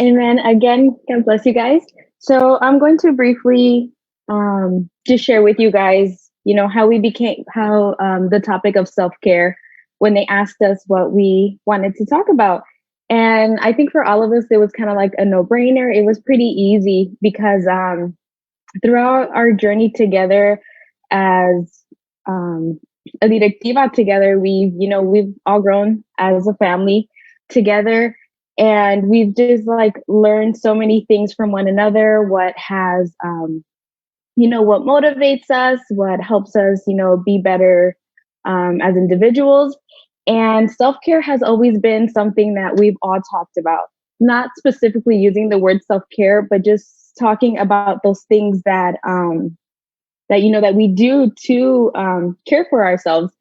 Amen. Again, God bless you guys. So I'm going to briefly just share with you guys, how we became, how the topic of self-care, when they asked us what we wanted to talk about. And I think for all of us, it was kind of like a no-brainer. It was pretty easy because throughout our journey together as um, a directiva together, we've all grown as a family together, and we've just like learned so many things from one another. What has what motivates us, what helps us, be better as individuals. And self care has always been something that we've all talked about, not specifically using the word self care, but just talking about those things that we do to care for ourselves.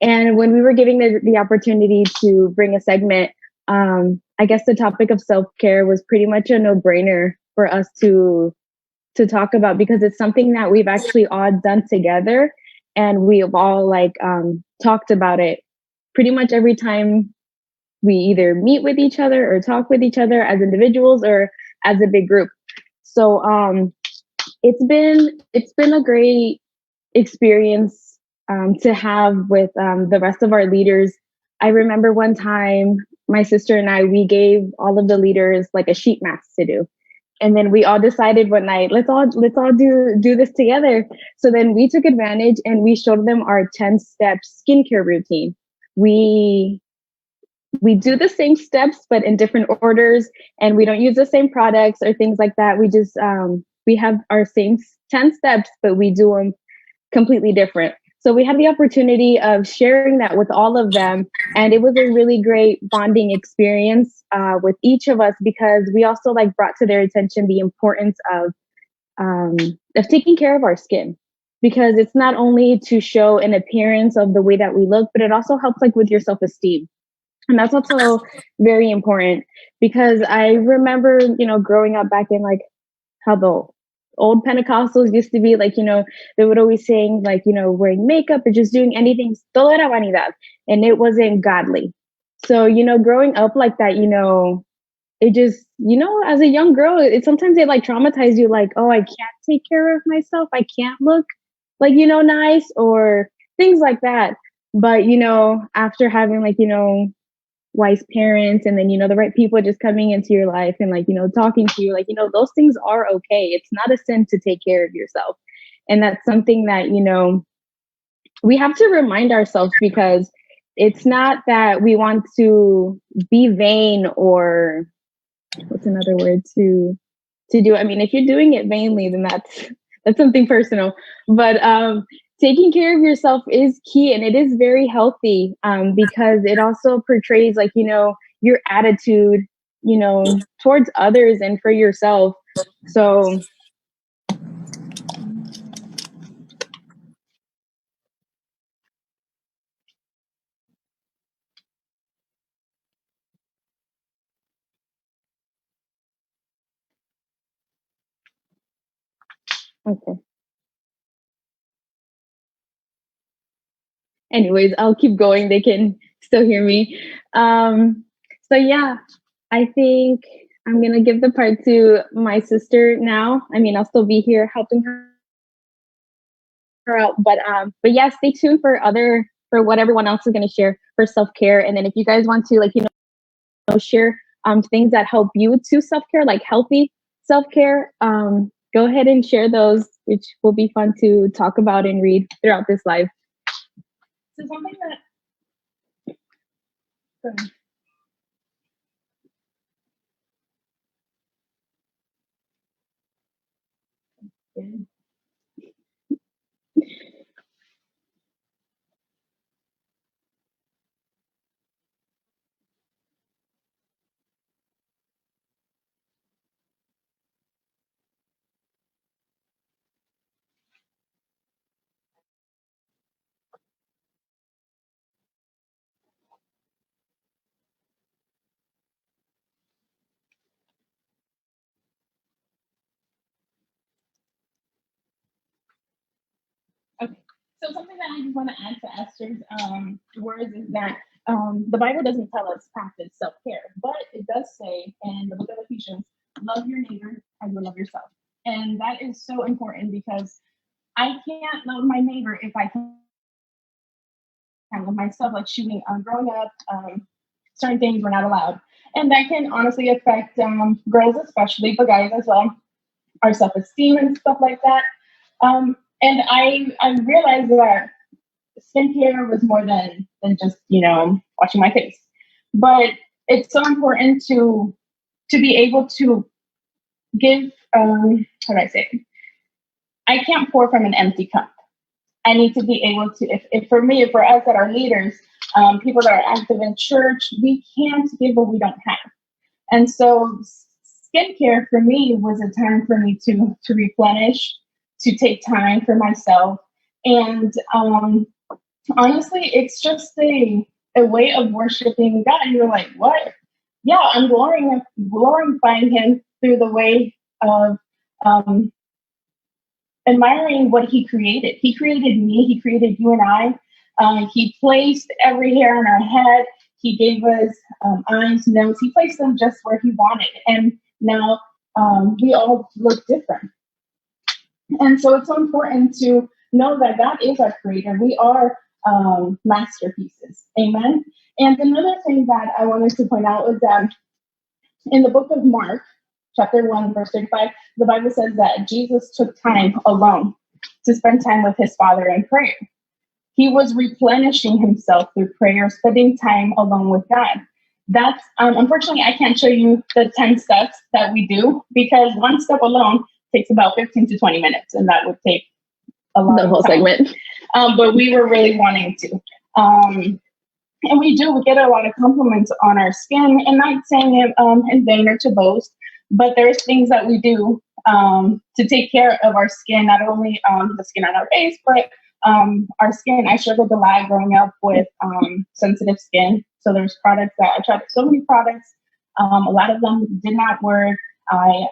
And when we were giving the opportunity to bring a segment, I guess the topic of self care was pretty much a no brainer for us to talk about, because it's something that we've actually all done together, and we've all like talked about it pretty much every time we either meet with each other or talk with each other as individuals or as a big group. So it's been a great experience to have with the rest of our leaders. I remember one time my sister and we gave all of the leaders like a sheet mask to do, and then we all decided one night, let's all do this together. So then we took advantage and we showed them our 10-step skincare routine. We do the same steps but in different orders, and we don't use the same products or things like that. We just we have our same 10 steps, but we do them completely different. So we had the opportunity of sharing that with all of them, and it was a really great bonding experience with each of us, because we also like brought to their attention the importance of taking care of our skin, because it's not only to show an appearance of the way that we look, but it also helps like with your self-esteem. And that's also very important, because I remember, growing up back in like how the old Pentecostals used to be, like, they would always saying like, wearing makeup or just doing anything, todo era vanidad, and it wasn't godly. So, growing up like that, it just, as a young girl, it sometimes it like traumatized you, like, oh, I can't take care of myself. I can't look like, nice or things like that. But, after having like, wise parents, and then the right people just coming into your life and like talking to you, like those things are okay. It's not a sin to take care of yourself, and that's something that we have to remind ourselves, because it's not that we want to be vain, or what's another word to do. I mean, if you're doing it vainly, then that's something personal. But taking care of yourself is key, and it is very healthy, because it also portrays like your attitude, towards others and for yourself. So okay. Anyways, I'll keep going. They can still hear me. So yeah, I think I'm gonna give the part to my sister now. I mean, I'll still be here helping her out, but yeah, stay tuned for what everyone else is gonna share for self care. And then if you guys want to like share things that help you to self care, like healthy self care, go ahead and share those, which will be fun to talk about and read throughout this live. So something that Okay. So something that I just want to add to Esther's words is that The Bible doesn't tell us practice self-care, but it does say in the book of Ephesians, love your neighbor as you love yourself. And that is so important because I can't love my neighbor if I can't love myself. Like shooting, growing up, certain things were not allowed. And that can honestly affect girls, especially, but guys as well, our self-esteem and stuff like that. And I realized that skincare was more than just, washing my face. But it's so important to be able to give, how do I say it? I can't pour from an empty cup. I need to be able to, if for me, for us that are leaders, people that are active in church, we can't give what we don't have. And so skincare for me was a time for me to replenish, to take time for myself. And honestly, it's just a way of worshiping God. And you're like, what? Yeah, I'm glorifying him through the way of admiring what he created. He created me, he created you and I. He placed every hair on our head. He gave us eyes, nose. He placed them just where he wanted. And now we all look different. And so it's so important to know that God is our creator. We are masterpieces. Amen. And another thing that I wanted to point out was that in the book of Mark, chapter 1, verse 35, the Bible says that Jesus took time alone to spend time with his Father in prayer. He was replenishing himself through prayer, spending time alone with God. That's unfortunately, I can't show you the 10 steps that we do because one step alone takes about 15 to 20 minutes, and that would take a long the whole time. Segment. But we were really wanting to. And we get a lot of compliments on our skin, and not saying it in vain or to boast, but there's things that we do to take care of our skin, not only the skin on our face, but our skin. I struggled a lot growing up with sensitive skin. So there's products that I tried so many products. A lot of them did not work. I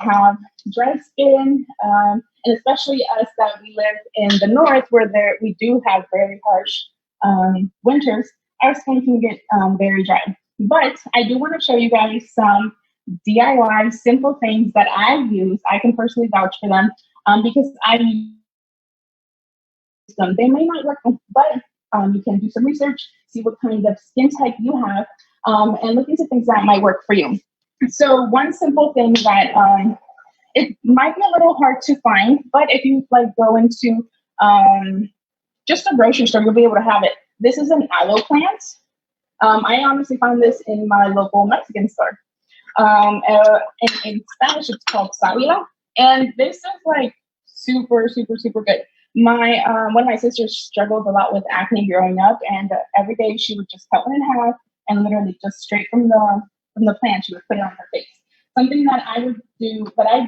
have dry skin, and especially us that we live in the north where we do have very harsh winters, our skin can get very dry. But I do want to show you guys some DIY simple things that I use. I can personally vouch for them because I use them. They may not work, but you can do some research, see what kind of skin type you have, and look into things that might work for you. So one simple thing that it might be a little hard to find, but if you go into just a grocery store, you'll be able to have it. This is an aloe plant. I honestly found this in my local Mexican store. In Spanish, it's called salvia, and this is super, super, super good. My one of my sisters struggled a lot with acne growing up, and every day she would just cut one in half and literally just straight from the plant, she would put it on her face. Something that I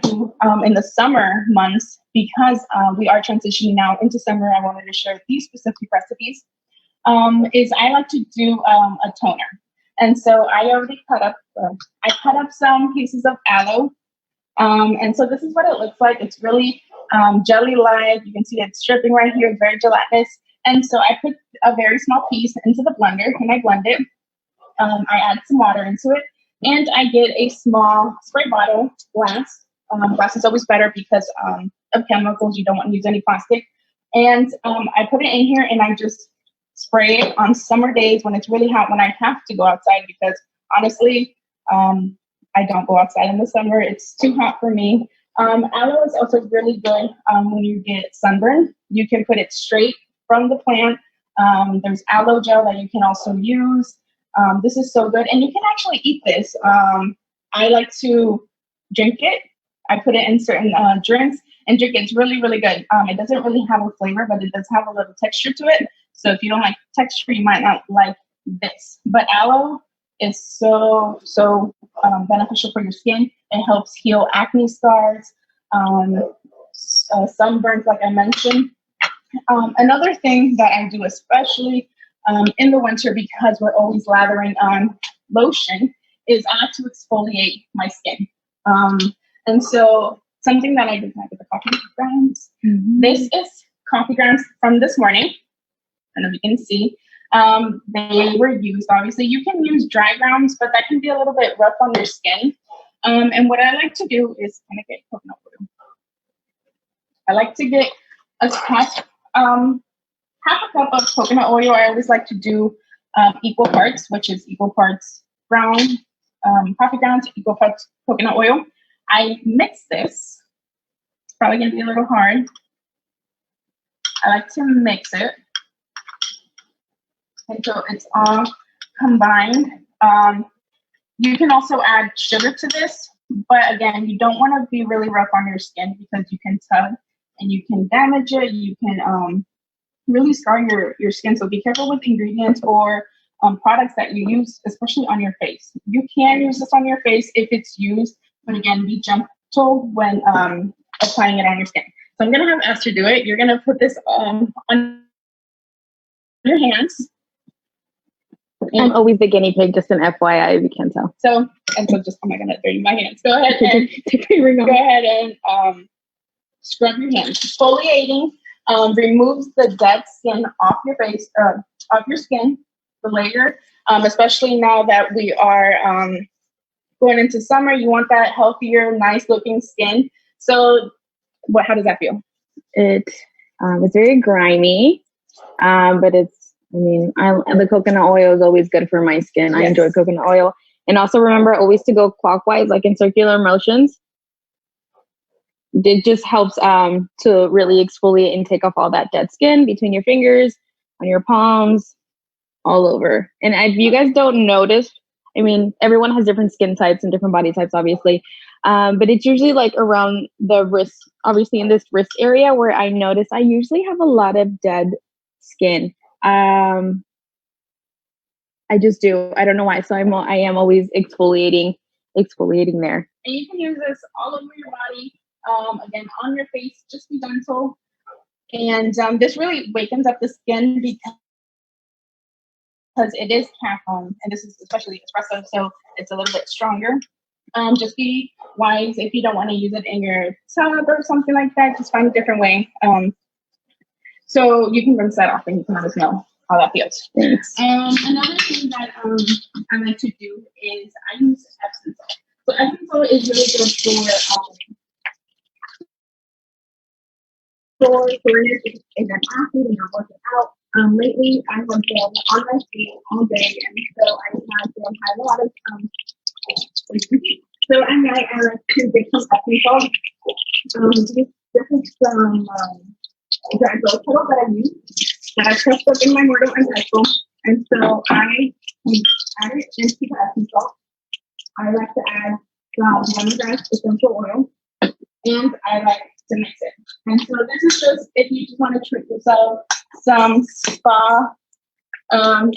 do in the summer months, because we are transitioning now into summer, I wanted to share these specific recipes, is I like to do a toner. And so I already cut up some pieces of aloe. And so this is what it looks like. It's really jelly-like. You can see it's dripping right here. It's very gelatinous. And so I put a very small piece into the blender and I blend it. I add some water into it. And I get a small spray bottle glass. Glass is always better because of chemicals. You don't want to use any plastic. And I put it in here and I just spray it on summer days when it's really hot, when I have to go outside, because honestly, I don't go outside in the summer. It's too hot for me. Aloe is also really good when you get sunburn. You can put it straight from the plant. There's aloe gel that you can also use. This is so good. And you can actually eat this. I like to drink it. I put it in certain drinks and drink it. It's really, really good. It doesn't really have a flavor, but it does have a little texture to it. So if you don't like texture, you might not like this. But aloe is so beneficial for your skin. It helps heal acne scars, sunburns, like I mentioned. Another thing that I do, especially in the winter, because we're always lathering on lotion, is I have to exfoliate my skin. And so something that I do, can I get the coffee grounds? Mm-hmm. This is coffee grounds from this morning. I don't know if you can see. They were used, obviously. You can use dry grounds, but that can be a little bit rough on your skin. And what I like to do is kind of get coconut oil. I like to get a half a cup of coconut oil. I always like to do equal parts, which is equal parts brown, coffee grounds, equal parts coconut oil. I mix this. It's probably going to be a little hard. I like to mix it until it's all combined. You can also add sugar to this, but again, you don't want to be really rough on your skin because you can tug and you can damage it. You can really scar your skin. So be careful with ingredients or products that you use, especially on your face. You can use this on your face if it's used, but again, be gentle when applying it on your skin. So I'm gonna have Esther do it. You're gonna put this on your hands. I'm always the guinea pig, just an FYI, if you can't tell. So just, oh my God, dirty my hands. Go ahead and go ahead and scrub your hands. Exfoliating removes the dead skin off your face, off your skin, the layer. Especially now that we are going into summer, you want that healthier, nice looking skin. So, how does that feel? It's very grimy, but the coconut oil is always good for my skin. Yes. I enjoy coconut oil. And also remember always to go clockwise, like in circular motions. It just helps to really exfoliate and take off all that dead skin between your fingers, on your palms, all over. And if you guys don't notice, everyone has different skin types and different body types, obviously. But it's usually like around the wrist, obviously in this wrist area where I notice I usually have a lot of dead skin. I just do. I don't know why. So I am always exfoliating there. And you can use this all over your body. Again, on your face, just be gentle. And this really wakens up the skin because it is and this is especially espresso, so it's a little bit stronger. Just be wise if you don't want to use it in your tub or something like that. Just find a different way. So you can rinse that off and you can let us know how that feels. Thanks. Another thing that I like to do is I use Epsom salt. So Epsom salt is really good for if an athlete and you're working out. Lately, I have been on my feet all day, and so I have a lot of so I might add to get some Epsom salt. This is some dry rose petal that I use that I pressed up in my mortar and pestle, and so I add it into the Epsom salt. I like to add some lemongrass essential oil, and I like to mix it. And so this is just if you just want to treat yourself some spa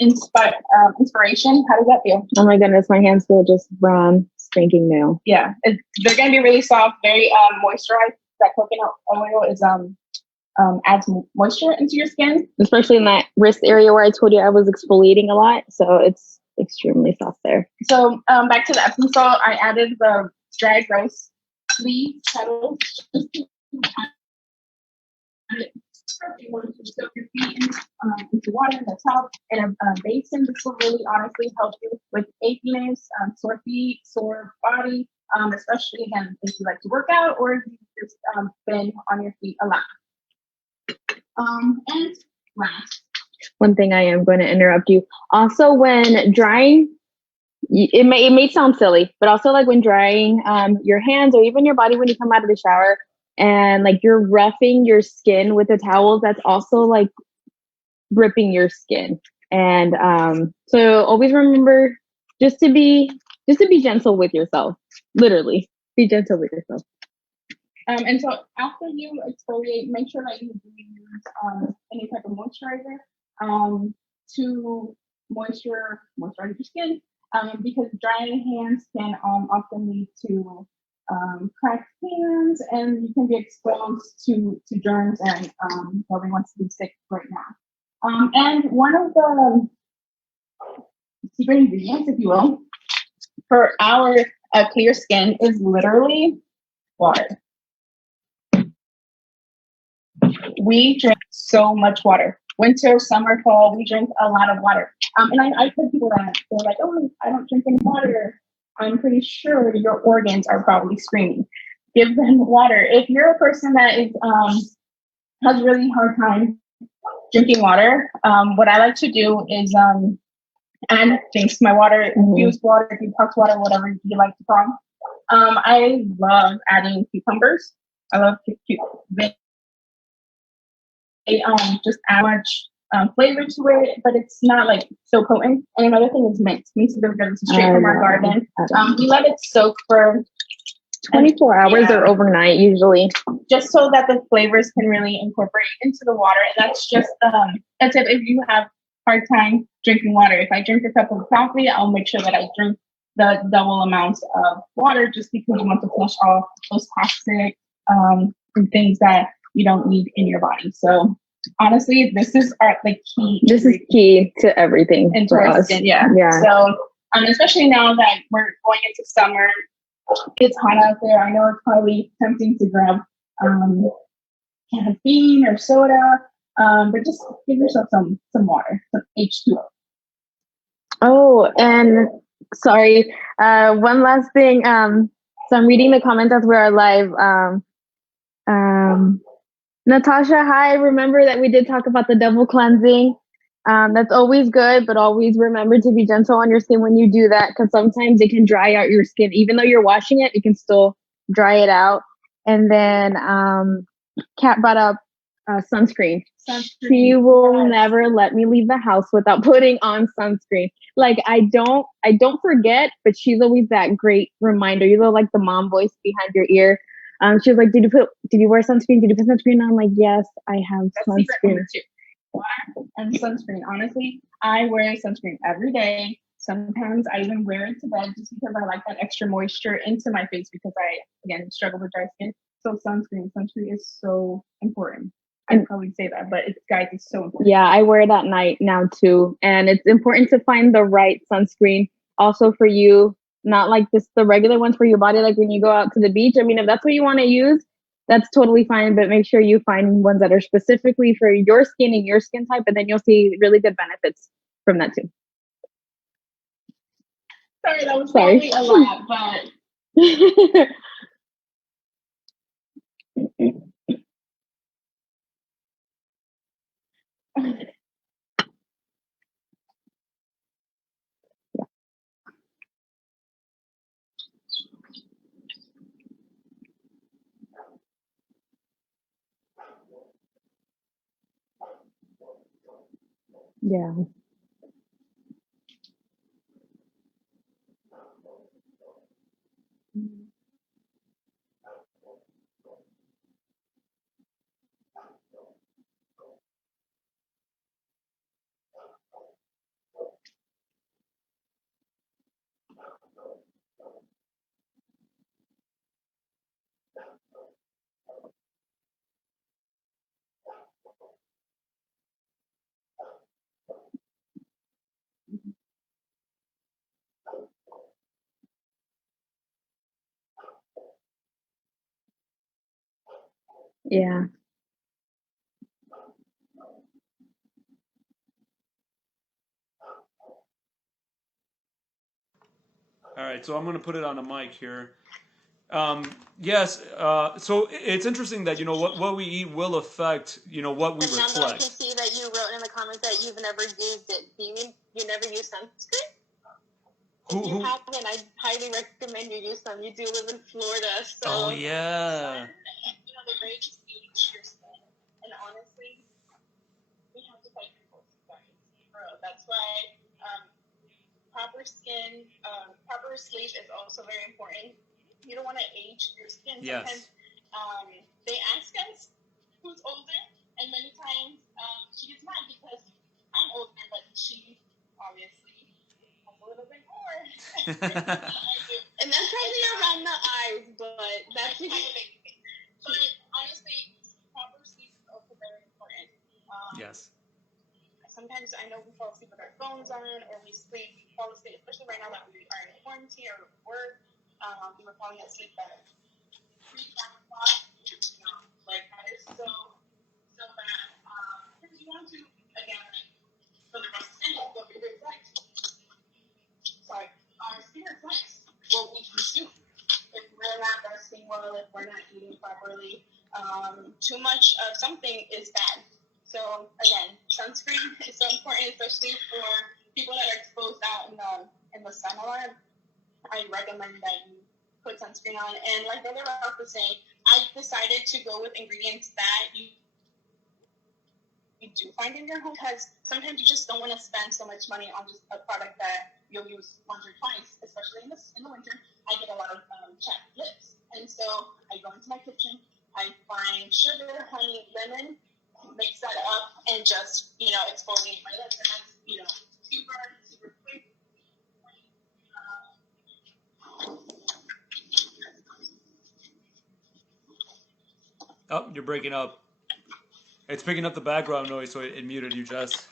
inspiration. How does that feel? Oh my goodness, my hands feel just brand spanking new. Yeah, they're going to be really soft, very moisturized. That coconut oil is adds moisture into your skin, especially in that wrist area where I told you I was exfoliating a lot. So it's extremely soft there. So back to the Epsom salt, I added the dried rose leaves, petals. You want to soak your feet into water in the tub in a basin. This will really honestly help you with achiness, sore feet, sore body, especially again if you like to work out or if you've just been on your feet a lot. And last. One thing I am going to interrupt you. Also, when drying, it may sound silly, but also like when drying your hands or even your body when you come out of the shower and like you're roughing your skin with the towels, that's also like ripping your skin. And so always remember just to be gentle with yourself. Literally, be gentle with yourself. And so after you exfoliate, make sure that you use any type of moisturizer to moisturize your skin because drying hands can often lead to cracked hands and you can be exposed to germs and nobody wants to be sick right now. And one of the secret ingredients, if you will, for our clear skin is literally water. We drink so much water. winter, summer, fall, we drink a lot of water. And I've heard people that they're like, oh, I don't drink any water. I'm pretty sure your organs are probably screaming. Give them water. If you're a person that is has a really hard time drinking water, what I like to do is add things to my water, infused water, detox water, whatever you like to call them. I love adding cucumbers. I love they just add much flavor to it, but it's not like so potent. And another thing is mint. Mint is really good. It's straight from our garden. We let it soak for 24 hours or overnight usually, just so that the flavors can really incorporate into the water. And that's just that's it. If you have hard time drinking water, if I drink a cup of coffee, I'll make sure that I drink the double amounts of water, just because you want to flush all those toxic things that you don't need in your body. So honestly, this is the key. This is key to everything for us. Skin, yeah. So especially now that we're going into summer, it's hot out there. I know it's probably tempting to grab caffeine or soda, but just give yourself some water, some H2O. Oh, and sorry, one last thing. So I'm reading the comments as we are live. Natasha, hi. Remember that we did talk about the double cleansing. That's always good, but always remember to be gentle on your skin when you do that, because sometimes it can dry out your skin. Even though you're washing it, it can still dry it out. And then Kat brought up sunscreen. She will never let me leave the house without putting on sunscreen. Like I don't forget, but she's always that great reminder. You know, like the mom voice behind your ear. She was like, did you wear sunscreen? Did you put sunscreen on? I'm like, yes, I have sunscreen. And sunscreen. Honestly, I wear sunscreen every day. Sometimes I even wear it to bed just because I like that extra moisture into my face, because I, again, struggle with dry skin. So sunscreen is so important. I'd probably say that, but guys, it's so important. Yeah, I wear it at night now too. And it's important to find the right sunscreen also for you, not like just the regular ones for your body, like when you go out to the beach. I mean, if that's what you want to use, that's totally fine, but make sure you find ones that are specifically for your skin and your skin type, and then you'll see really good benefits from that too. Sorry, that was probably a lot, but... Yeah. Yeah. All right, so I'm going to put it on a mic here. Yes, so it's interesting that, what we eat will affect, what we reflect. I can see that you wrote in the comments that you've never used it. Do you mean you never use sunscreen? If you haven't, I highly recommend you use some. You do live in Florida, so... Oh, yeah. The rays age your skin, and honestly, we have to fight people, guys. Bro, that's why proper sleep is also very important. You don't want to age your skin. Yes. Sometimes they ask us who's older, and many times she gets mad because I'm older, but she obviously has a little bit more. And that's probably around the eyes, but that's but honestly, proper sleep is also very important. Yes. Sometimes I know we fall asleep with our phones on, or we fall asleep, especially right now that we are in quarantine or work. We were falling asleep at 3, 4 o'clock. Like, that is so bad. Because you want to it reflects what we consume. If we're not resting well, if we're not eating properly, too much of something is bad. So again, sunscreen is so important, especially for people that are exposed out in the sun a lot. I recommend that you put sunscreen on. And like Brother Ralph was saying, I decided to go with ingredients that you do find in your home, because sometimes you just don't want to spend so much money on just a product that you'll use once or twice, especially in the winter. I get a lot of chapped lips, and so I go into my kitchen, I find sugar, honey, lemon, mix that up, and just exfoliate my lips, and that's super quick. Oh, you're breaking up. It's picking up the background noise, so it muted you, Jess.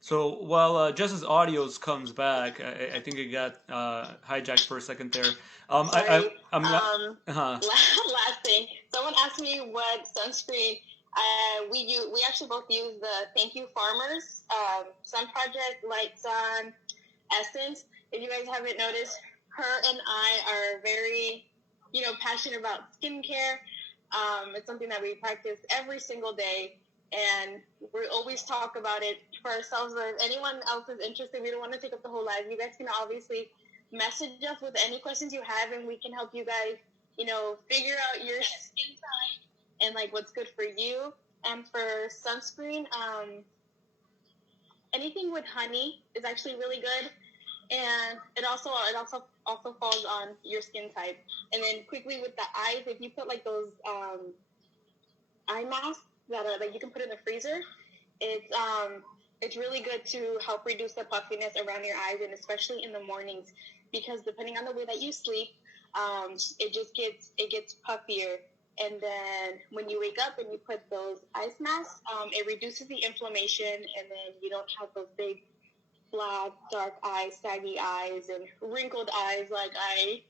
So while Jess's audio comes back, I think it got hijacked for a second there. Sorry. Last thing. Someone asked me what sunscreen we actually both use the Thank You Farmers Sun Project Light Sun Essence. If you guys haven't noticed, her and I are very passionate about skincare. It's something that we practice every single day, and we always talk about it for ourselves, or if anyone else is interested. We don't want to take up the whole live. You guys can obviously message us with any questions you have, and we can help you guys, figure out your skin type and like what's good for you. And for sunscreen, anything with honey is actually really good, and it also falls on your skin type. And then quickly with the eyes, if you put like those eye masks that are like you can put in the freezer, it's really good to help reduce the puffiness around your eyes, and especially in the mornings, because depending on the way that you sleep, it gets puffier. And then when you wake up and you put those ice masks, it reduces the inflammation, and then you don't have those big black, dark eyes, saggy eyes, and wrinkled eyes like I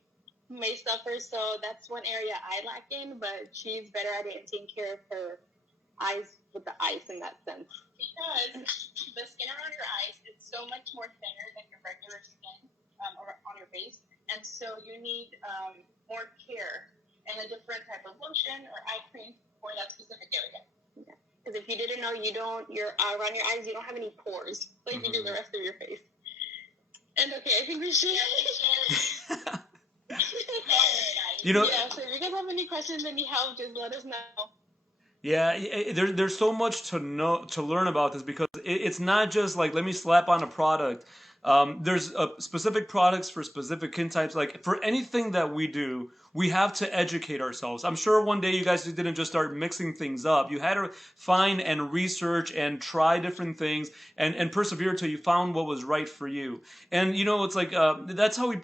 may suffer. So that's one area I lack in, but she's better at it and taking care of her eyes with the ice in that sense. Because the skin around your eyes is so much more thinner than your regular skin on your face, and so you need more care and a different type of lotion or eye cream for that specific area. Yeah. Because if you didn't know, around your eyes, you don't have any pores like you do the rest of your face. And okay, I think we should. Yeah, so if you guys have any questions, any help, just let us know. Yeah, there's so much to learn about this, because it's not just like, let me slap on a product. There's specific products for specific skin types. Like for anything that we do, we have to educate ourselves. I'm sure one day you guys didn't just start mixing things up. You had to find and research and try different things and persevere until you found what was right for you. And it's like that's how we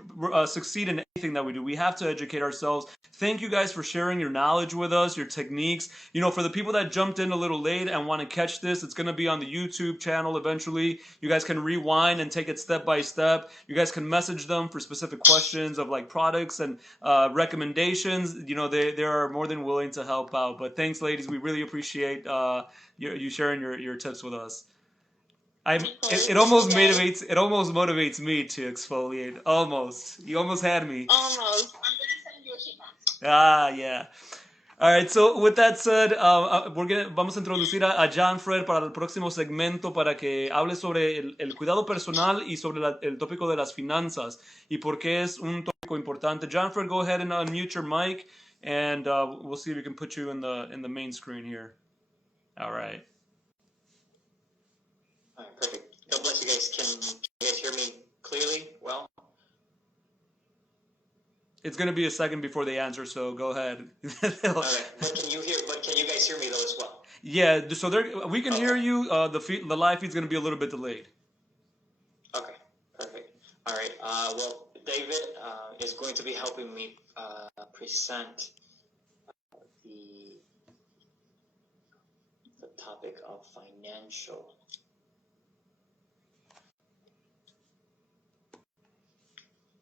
succeed in anything that we do. We have to educate ourselves. Thank you guys for sharing your knowledge with us, your techniques. For the people that jumped in a little late and want to catch this, it's going to be on the YouTube channel eventually. You guys can rewind and take it step by step. You guys can message them for specific questions of like products and recommendations. They are more than willing to help out. But thanks, ladies. We really appreciate you sharing your tips with us. It almost motivates me to exfoliate. Almost. You almost had me. Almost. I'm gonna send you a sheet mask. Yeah. All right, so with that said, vamos a introducir a Janfred para el próximo segmento para que hable sobre el cuidado personal y sobre el tópico de las finanzas y por qué es un tópico importante. Janfred, go ahead and unmute your mic, and we'll see if we can put you in the main screen here. All right. All right, perfect. God bless you guys. Can you guys hear me clearly? Well. It's going to be a second before they answer, so go ahead. Okay. But can you guys hear me though as well? Yeah, so we can hear you. The live feed's going to be a little bit delayed. Okay, perfect. All right. Well, David is going to be helping me present the topic of financial.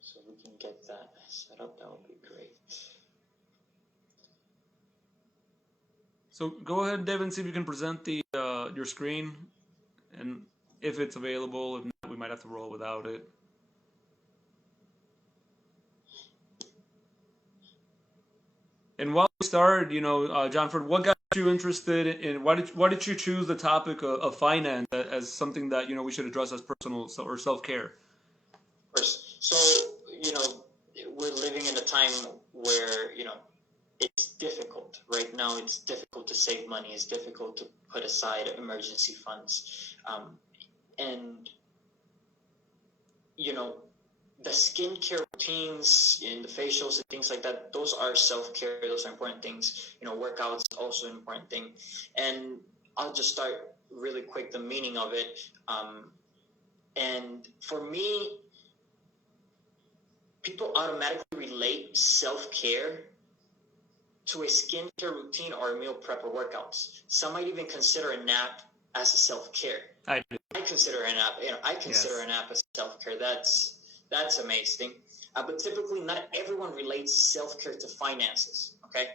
So we can get that set up. That would be great. So go ahead, Devin, see if you can present your screen, and if it's available. If not, we might have to roll without it. And while we started, Johnford, what got you interested in? Why did you choose the topic of finance as something that we should address as personal or self-care? Of course. So we're living in a time where it's difficult right now. It's difficult to save money. It's difficult to put aside emergency funds, and the skincare routines and the facials and things like that, those are self-care. Those are important things. Workouts also an important thing. And I'll just start really quick the meaning of it. And for me, people automatically relate self-care to a skincare routine or a meal prep or workouts. Some might even consider a nap as a self-care. I do. I consider a nap. I consider a nap as self-care. That's amazing. But typically, not everyone relates self-care to finances. Okay,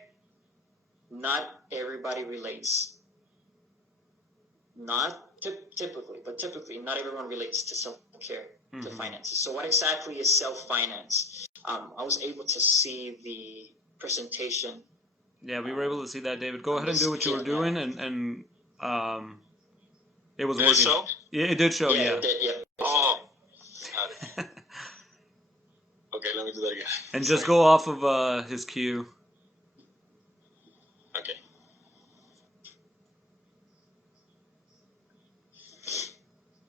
not everybody relates. Not typically, but typically, not everyone relates to self-care to finances. So, what exactly is self-finance? I was able to see the presentation. Yeah, we were able to see that, David. Go ahead and do what you were doing, and it was working. Show? Yeah, it did show. Yeah. It did, yeah. Oh, got it. Okay, let me do that again. And just go off of his cue. Okay.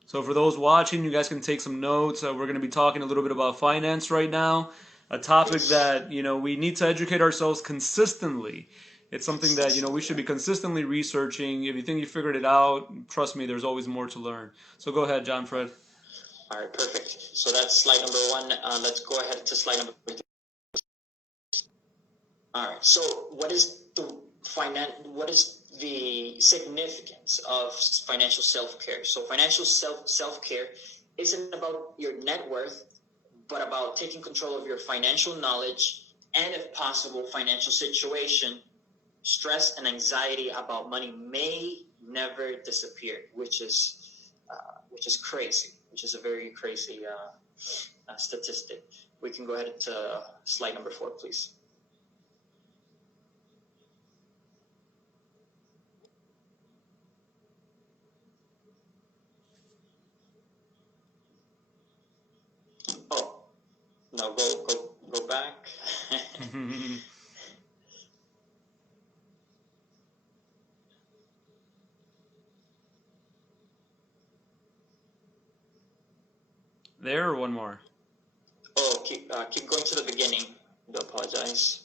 So for those watching, you guys can take some notes. We're going to be talking a little bit about finance right now, a topic that we need to educate ourselves consistently. It's something that we should be consistently researching. If you think you figured it out, trust me, there's always more to learn. So go ahead, John Fred. All right, perfect. So that's slide number 1. Let's go ahead to slide number 3. All right. So what is the significance of financial self-care? So financial self-care isn't about your net worth, but about taking control of your financial knowledge and, if possible, financial situation. Stress and anxiety about money may never disappear, which is crazy, which is a very crazy statistic. We can go ahead to slide number 4, please. Oh, no, go back. There or one more? Oh, keep going to the beginning. I apologize.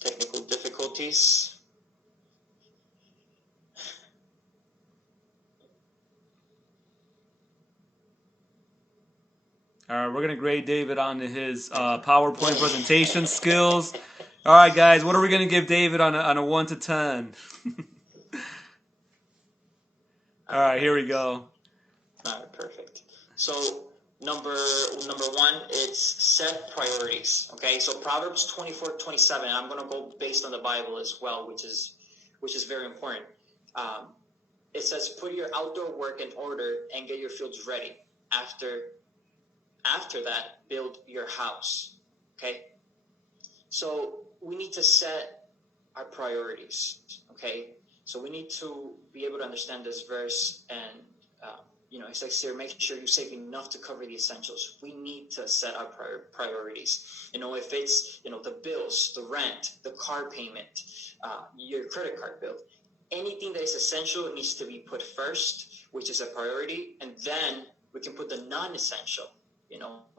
Technical difficulties. All right, we're going to grade David on his PowerPoint presentation skills. All right, guys, what are we going to give David on a 1 to 10? All right, here we go. All right, perfect. So number 1, it's set priorities. Okay, so Proverbs 24:27. I'm going to go based on the Bible as well, which is very important. It says, "Put your outdoor work in order and get your fields ready. After that, build your house." Okay, so we need to set our priorities. Okay, so we need to be able to understand this verse, and it's like, sir, make sure you save enough to cover the essentials. We need to set our priorities. If it's the bills, the rent, the car payment, your credit card bill, anything that is essential needs to be put first, which is a priority, and then we can put the non-essential.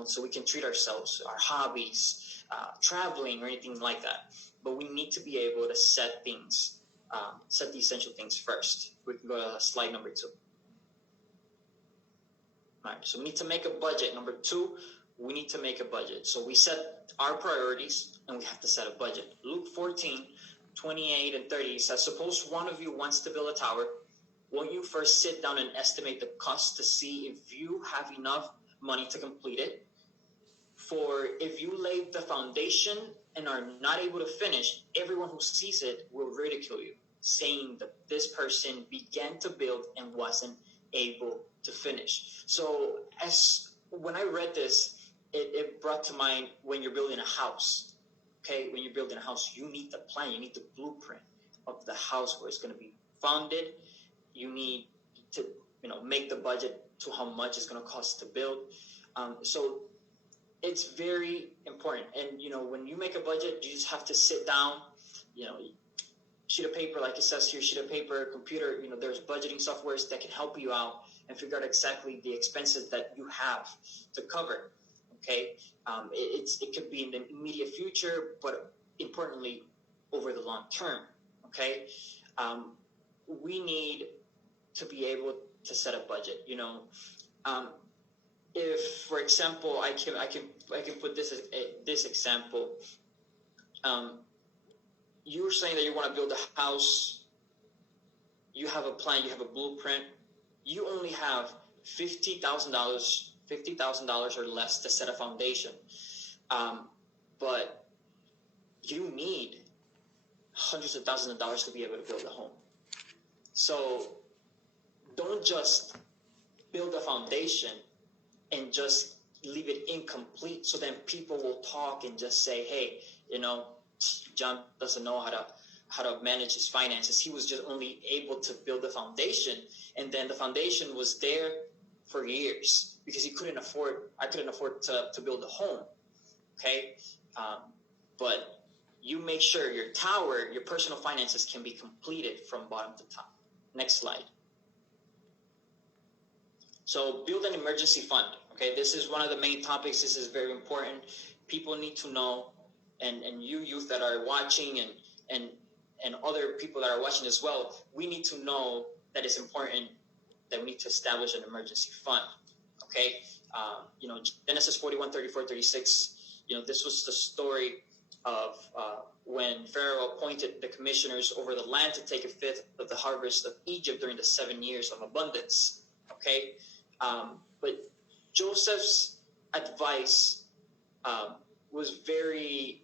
So we can treat ourselves, our hobbies, traveling, or anything like that. But we need to be able to set the essential things first. We can go to slide number 2. All right, so we need to make a budget. Number 2, we need to make a budget. So we set our priorities, and we have to set a budget. Luke 14:28 and 30 says, "Suppose one of you wants to build a tower. Won't you first sit down and estimate the cost to see if you have enough money to complete it? For if you lay the foundation and are not able to finish, everyone who sees it will ridicule you, saying that this person began to build and wasn't able to finish. So when I read this, it brought to mind when you're building a house. Okay, when you're building a house, you need the plan, you need the blueprint of the house where it's going to be founded. You need to, make the budget to how much it's going to cost to build. So it's very important. And, when you make a budget, you just have to sit down, sheet of paper, like it says here, sheet of paper, computer, there's budgeting softwares that can help you out and figure out exactly the expenses that you have to cover. Okay. It could be in the immediate future, but importantly, over the long term. Okay. We need to be able to set a budget, if, for example, I can put this example. You were saying that you want to build a house. You have a plan. You have a blueprint. You only have $50,000 or less to set a foundation. But you need hundreds of thousands of dollars to be able to build a home. So don't just build a foundation and just leave it incomplete, so then people will talk and just say, hey, John doesn't know how to manage his finances. He was just only able to build the foundation, and then the foundation was there for years because I couldn't afford to build a home. Okay. But you make sure your personal finances can be completed from bottom to top. Next slide. So build an emergency fund. Okay, this is one of the main topics. This is very important. People need to know, and you youth that are watching and other people that are watching as well, we need to know that it's important that we need to establish an emergency fund. Okay, Genesis 41, 34, 36, this was the story of when Pharaoh appointed the commissioners over the land to take a fifth of the harvest of Egypt during the 7 years of abundance. Okay, but Joseph's advice was very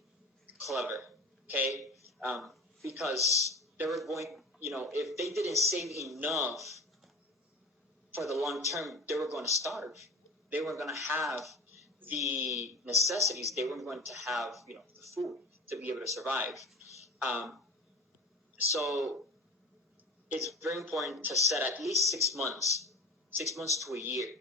clever. Okay, because they were going, if they didn't save enough for the long term, they were going to starve. They weren't going to have the necessities. They weren't going to have, the food to be able to survive. So it's very important to set at least 6 months to a year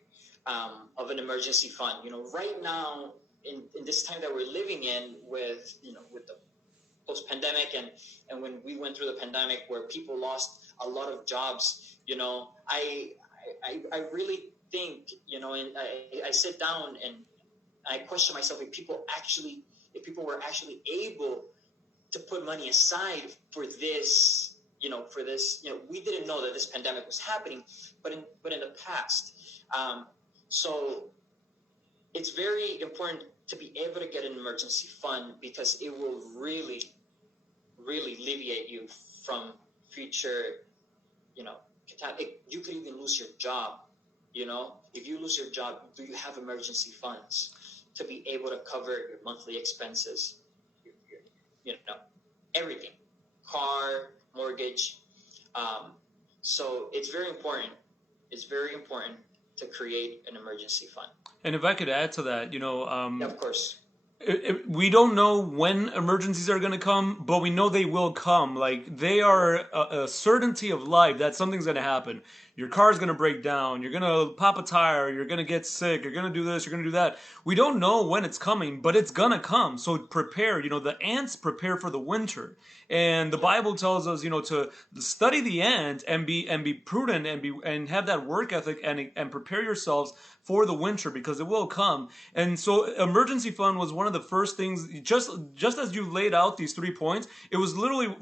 of an emergency fund. Right now in this time that we're living in with the post-pandemic and when we went through the pandemic where people lost a lot of jobs, I really think, and I sit down and I question myself if people were actually able to put money aside for this, we didn't know that this pandemic was happening, but in the past. So it's very important to be able to get an emergency fund because it will really, really alleviate you from future, you could even lose your job. If you lose your job, do you have emergency funds to be able to cover your monthly expenses, everything, car, mortgage. So it's very important. It's very important to create an emergency fund. And if I could add to that, Yeah, of course. We don't know when emergencies are going to come, but we know they will come. Like, they are a certainty of life that something's going to happen. Your car's going to break down. You're going to pop a tire. You're going to get sick. You're going to do this. You're going to do that. We don't know when it's coming, but it's going to come. So prepare. The ants prepare for the winter. And the Bible tells us, to study the ant and be prudent and have that work ethic and prepare yourselves for the winter because it will come. And so emergency fund was one of the first things, just as you laid out these 3 points, it was literally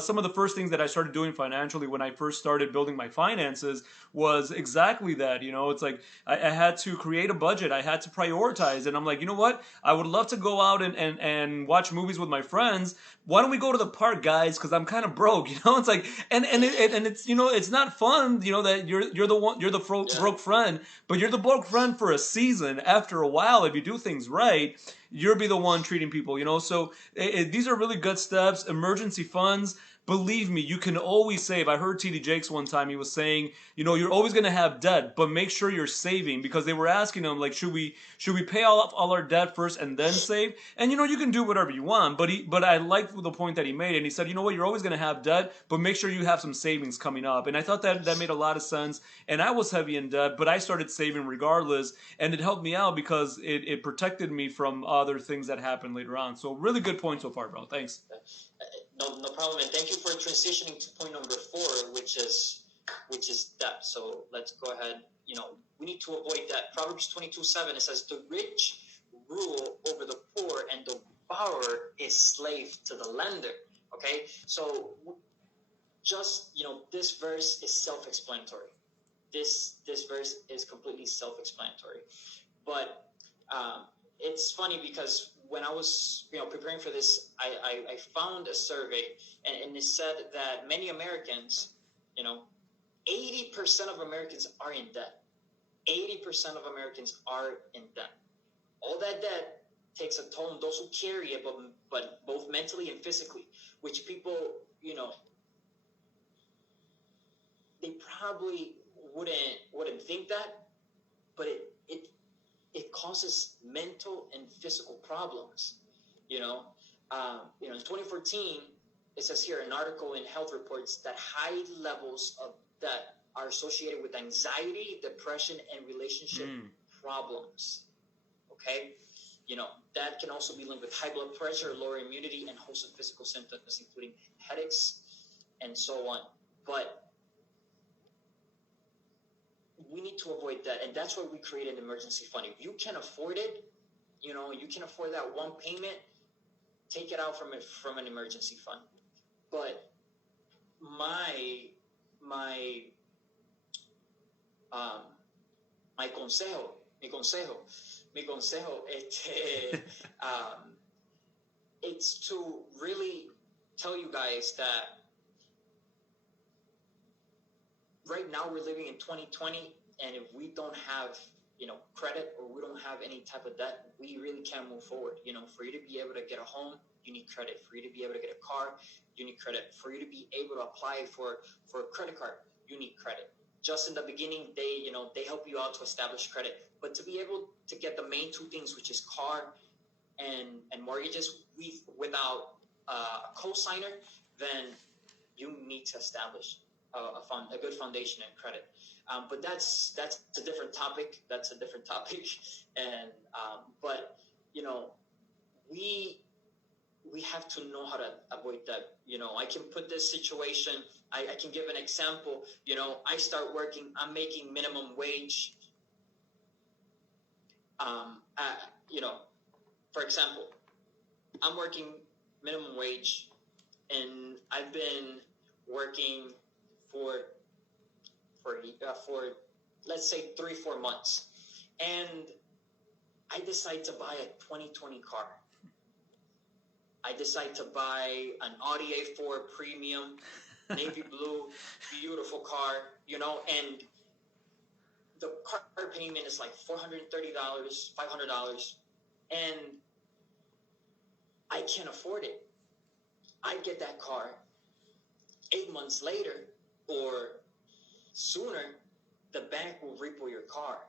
some of the first things that I started doing financially when I first started building my finances was exactly that. It's like I had to create a budget. I had to prioritize. And I'm like, you know what? I would love to go out and watch movies with my friends. Why don't we go to the park, guys? Because I'm kind of broke, It's like, and it's, it's not fun, that you're the broke friend, but you're the broke friend for a season. After a while, if you do things right, you'll be the one treating people, So these are really good steps. Emergency funds. believe me, you can always save. I heard TD Jakes one time. He was saying, you're always going to have debt, but make sure you're saving, because they were asking him, like, should we pay all our debt first and then save? And you can do whatever you want, but I liked the point that he made, and he said, you know what, you're always going to have debt, but make sure you have some savings coming up. And I thought that made a lot of sense. And I was heavy in debt, but I started saving regardless, and it helped me out because it protected me from other things that happened later on. So really good point so far, bro. Thanks. No problem, and thank you for transitioning to point number 4, which is debt. So let's go ahead. We need to avoid debt. Proverbs 22:7, it says, "The rich rule over the poor, and the borrower is slave to the lender." Okay, so just this verse is self-explanatory. This verse is completely self-explanatory, but it's funny because when I was preparing for this, I found a survey, and it said that many Americans, 80% of Americans are in debt. 80% of Americans are in debt. All that debt takes a toll on those who carry it, but both mentally and physically, which people, they probably wouldn't think that, but it causes mental and physical problems. In 2014, it says here, an article in Health Reports, that high levels of debt are associated with anxiety, depression, and relationship problems. Okay, that can also be linked with high blood pressure, lower immunity, and a host of physical symptoms, including headaches and so on. But we need to avoid that, and that's why we created an emergency fund. If you can afford it, you can afford that one payment, take it out from an emergency fund. But my consejo, it's to really tell you guys that right now we're living in 2020, and if we don't have credit, or we don't have any type of debt, we really can't move forward. For you to be able to get a home, you need credit. For you to be able to get a car, you need credit. For you to be able to apply for a credit card, you need credit. Just in the beginning, they help you out to establish credit. But to be able to get the main 2 things, which is car and mortgages, without a co-signer, then you need to establish a good foundation and credit. But that's a different topic. And but we have to know how to avoid that. I can put this situation. I can give an example. I start working. I'm making minimum wage. For example, I'm working minimum wage, and I've been working for let's say 3-4 months, and I decide to buy a 2020 car. I decide to buy an Audi A4 premium, navy blue, beautiful car, and the car payment is like $430, $500, and I can't afford it. I get that car 8 months later or sooner, the bank will repo your car.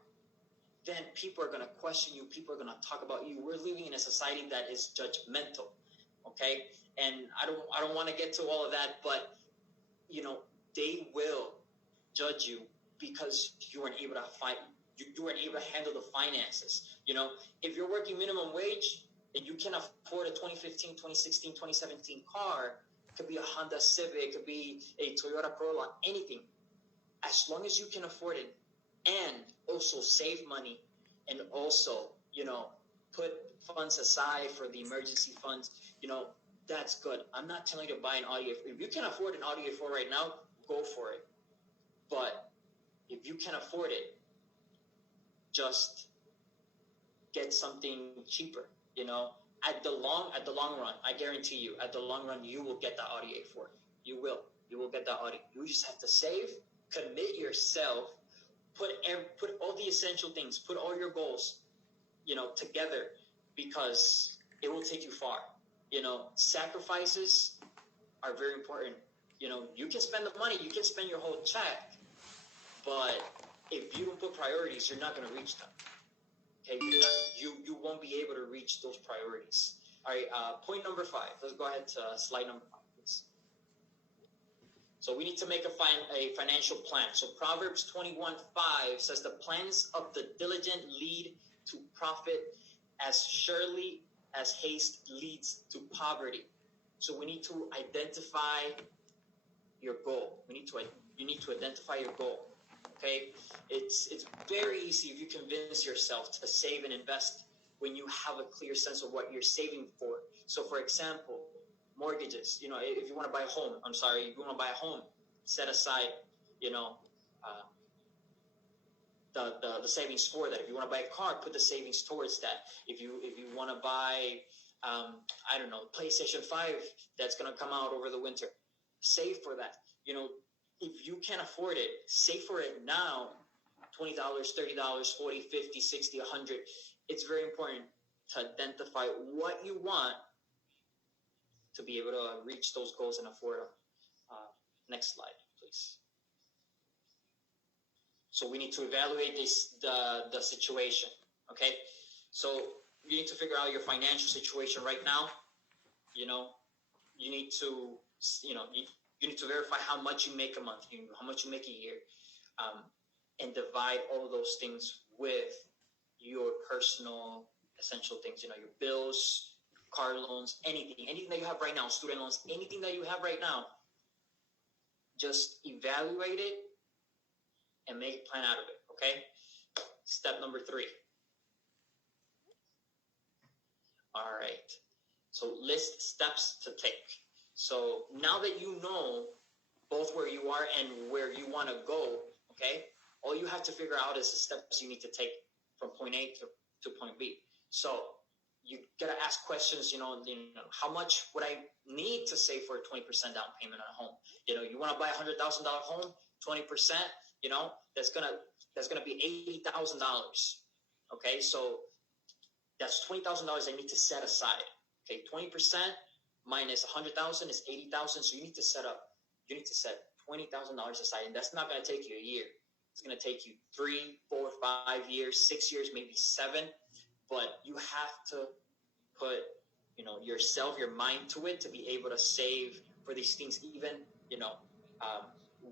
Then people are going to question you. People are going to talk about you. We're living in a society that is judgmental, okay? And I don't want to get to all of that, but they will judge you because you weren't able to handle the finances. If you're working minimum wage and you can afford a 2015, 2016, 2017 car, it could be a Honda Civic, it could be a Toyota Corolla, anything. As long as you can afford it, and also save money, and also, put funds aside for the emergency funds, that's good. I'm not telling you to buy an Audi A4. If you can afford an Audi A4 right now, go for it. But if you can afford it, just get something cheaper, At the long run, I guarantee you, at the long run, you will get the Audi A4. You will get the Audi. You just have to save, commit yourself, put all the essential things, put all your goals, together, because it will take you far. Sacrifices are very important. You know, you can spend the money, you can spend your whole check, but if you don't put priorities, you're not going to reach them. Okay, you won't be able to reach those priorities. All right, point number 5. Let's go ahead to slide number 5, please. So we need to make a financial plan. So Proverbs 21:5 says the plans of the diligent lead to profit as surely as haste leads to poverty. So we need to identify your goal. You need to identify your goal. Okay, it's very easy if you convince yourself to save and invest when you have a clear sense of what you're saving for. So, for example, mortgages. You know, if you want to buy a home, if you want to buy a home, set aside, you know, the savings for that. If you want to buy a car, put the savings towards that. If you want to buy, I don't know, PlayStation 5 that's gonna come out over the winter, save for that. You know, if you can't afford it, save for it now. $20, $30, $40, $50, $60, $100. It's very important to identify what you want to be able to reach those goals and afford them. Next slide, please. So we need to evaluate the situation. Okay, so you need to figure out your financial situation right now. You know, you need to you need to verify how much you make a month, how much you make a year, and divide all those things with your personal essential things. You know, your bills, car loans, anything that you have right now, student loans, anything that you have right now. Just evaluate it and make a plan out of it. Okay. Step number 3. All right. So list steps to take. So now that you know both where you are and where you want to go, okay, all you have to figure out is the steps you need to take from point A to point B. So you got to ask questions, you know, how much would I need to save for a 20% down payment on a home? You know, you want to buy a $100,000 home, 20%, you know, that's going to be $80,000. Okay. So that's $20,000 I need to set aside. Okay. 20% minus 100,000 is 80,000. So you need to set $20,000 aside, and that's not going to take you a year. It's going to take you 3, 4, 5 years, 6 years, maybe 7. But you have to put, you know, yourself, your mind to it to be able to save for these things. Even, you know,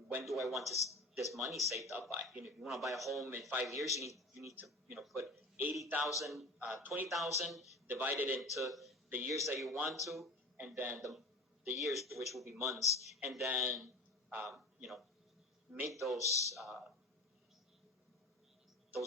when do I want this money saved up by? You know, you want to buy a home in 5 years, you need to, you know, put 80,000, 20,000 divided into the years that you want to, and then the years, which will be months, and then you know, make those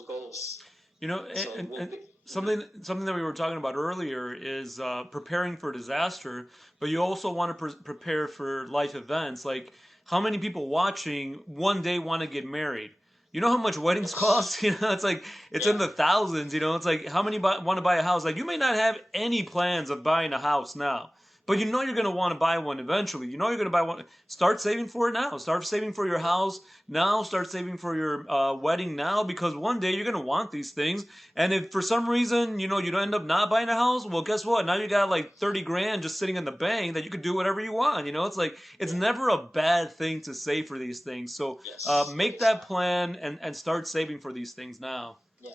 goals. You know, and something that we were talking about earlier is preparing for disaster, but you also want to prepare for life events. Like, how many people watching one day want to get married? You know how much weddings cost? You know, it's like, it's in the thousands. You know, it's like, how many want to buy a house? Like, you may not have any plans of buying a house now, but you know you're going to want to buy one eventually. You know you're going to buy one. Start saving for it now. Start saving for your house now. Start saving for your wedding now, because one day you're going to want these things. And if for some reason, you know, you don't end up not buying a house, well, guess what? Now you got like 30 grand just sitting in the bank that you could do whatever you want. You know, it's like, it's never a bad thing to save for these things. So make that plan and start saving for these things now. Yeah.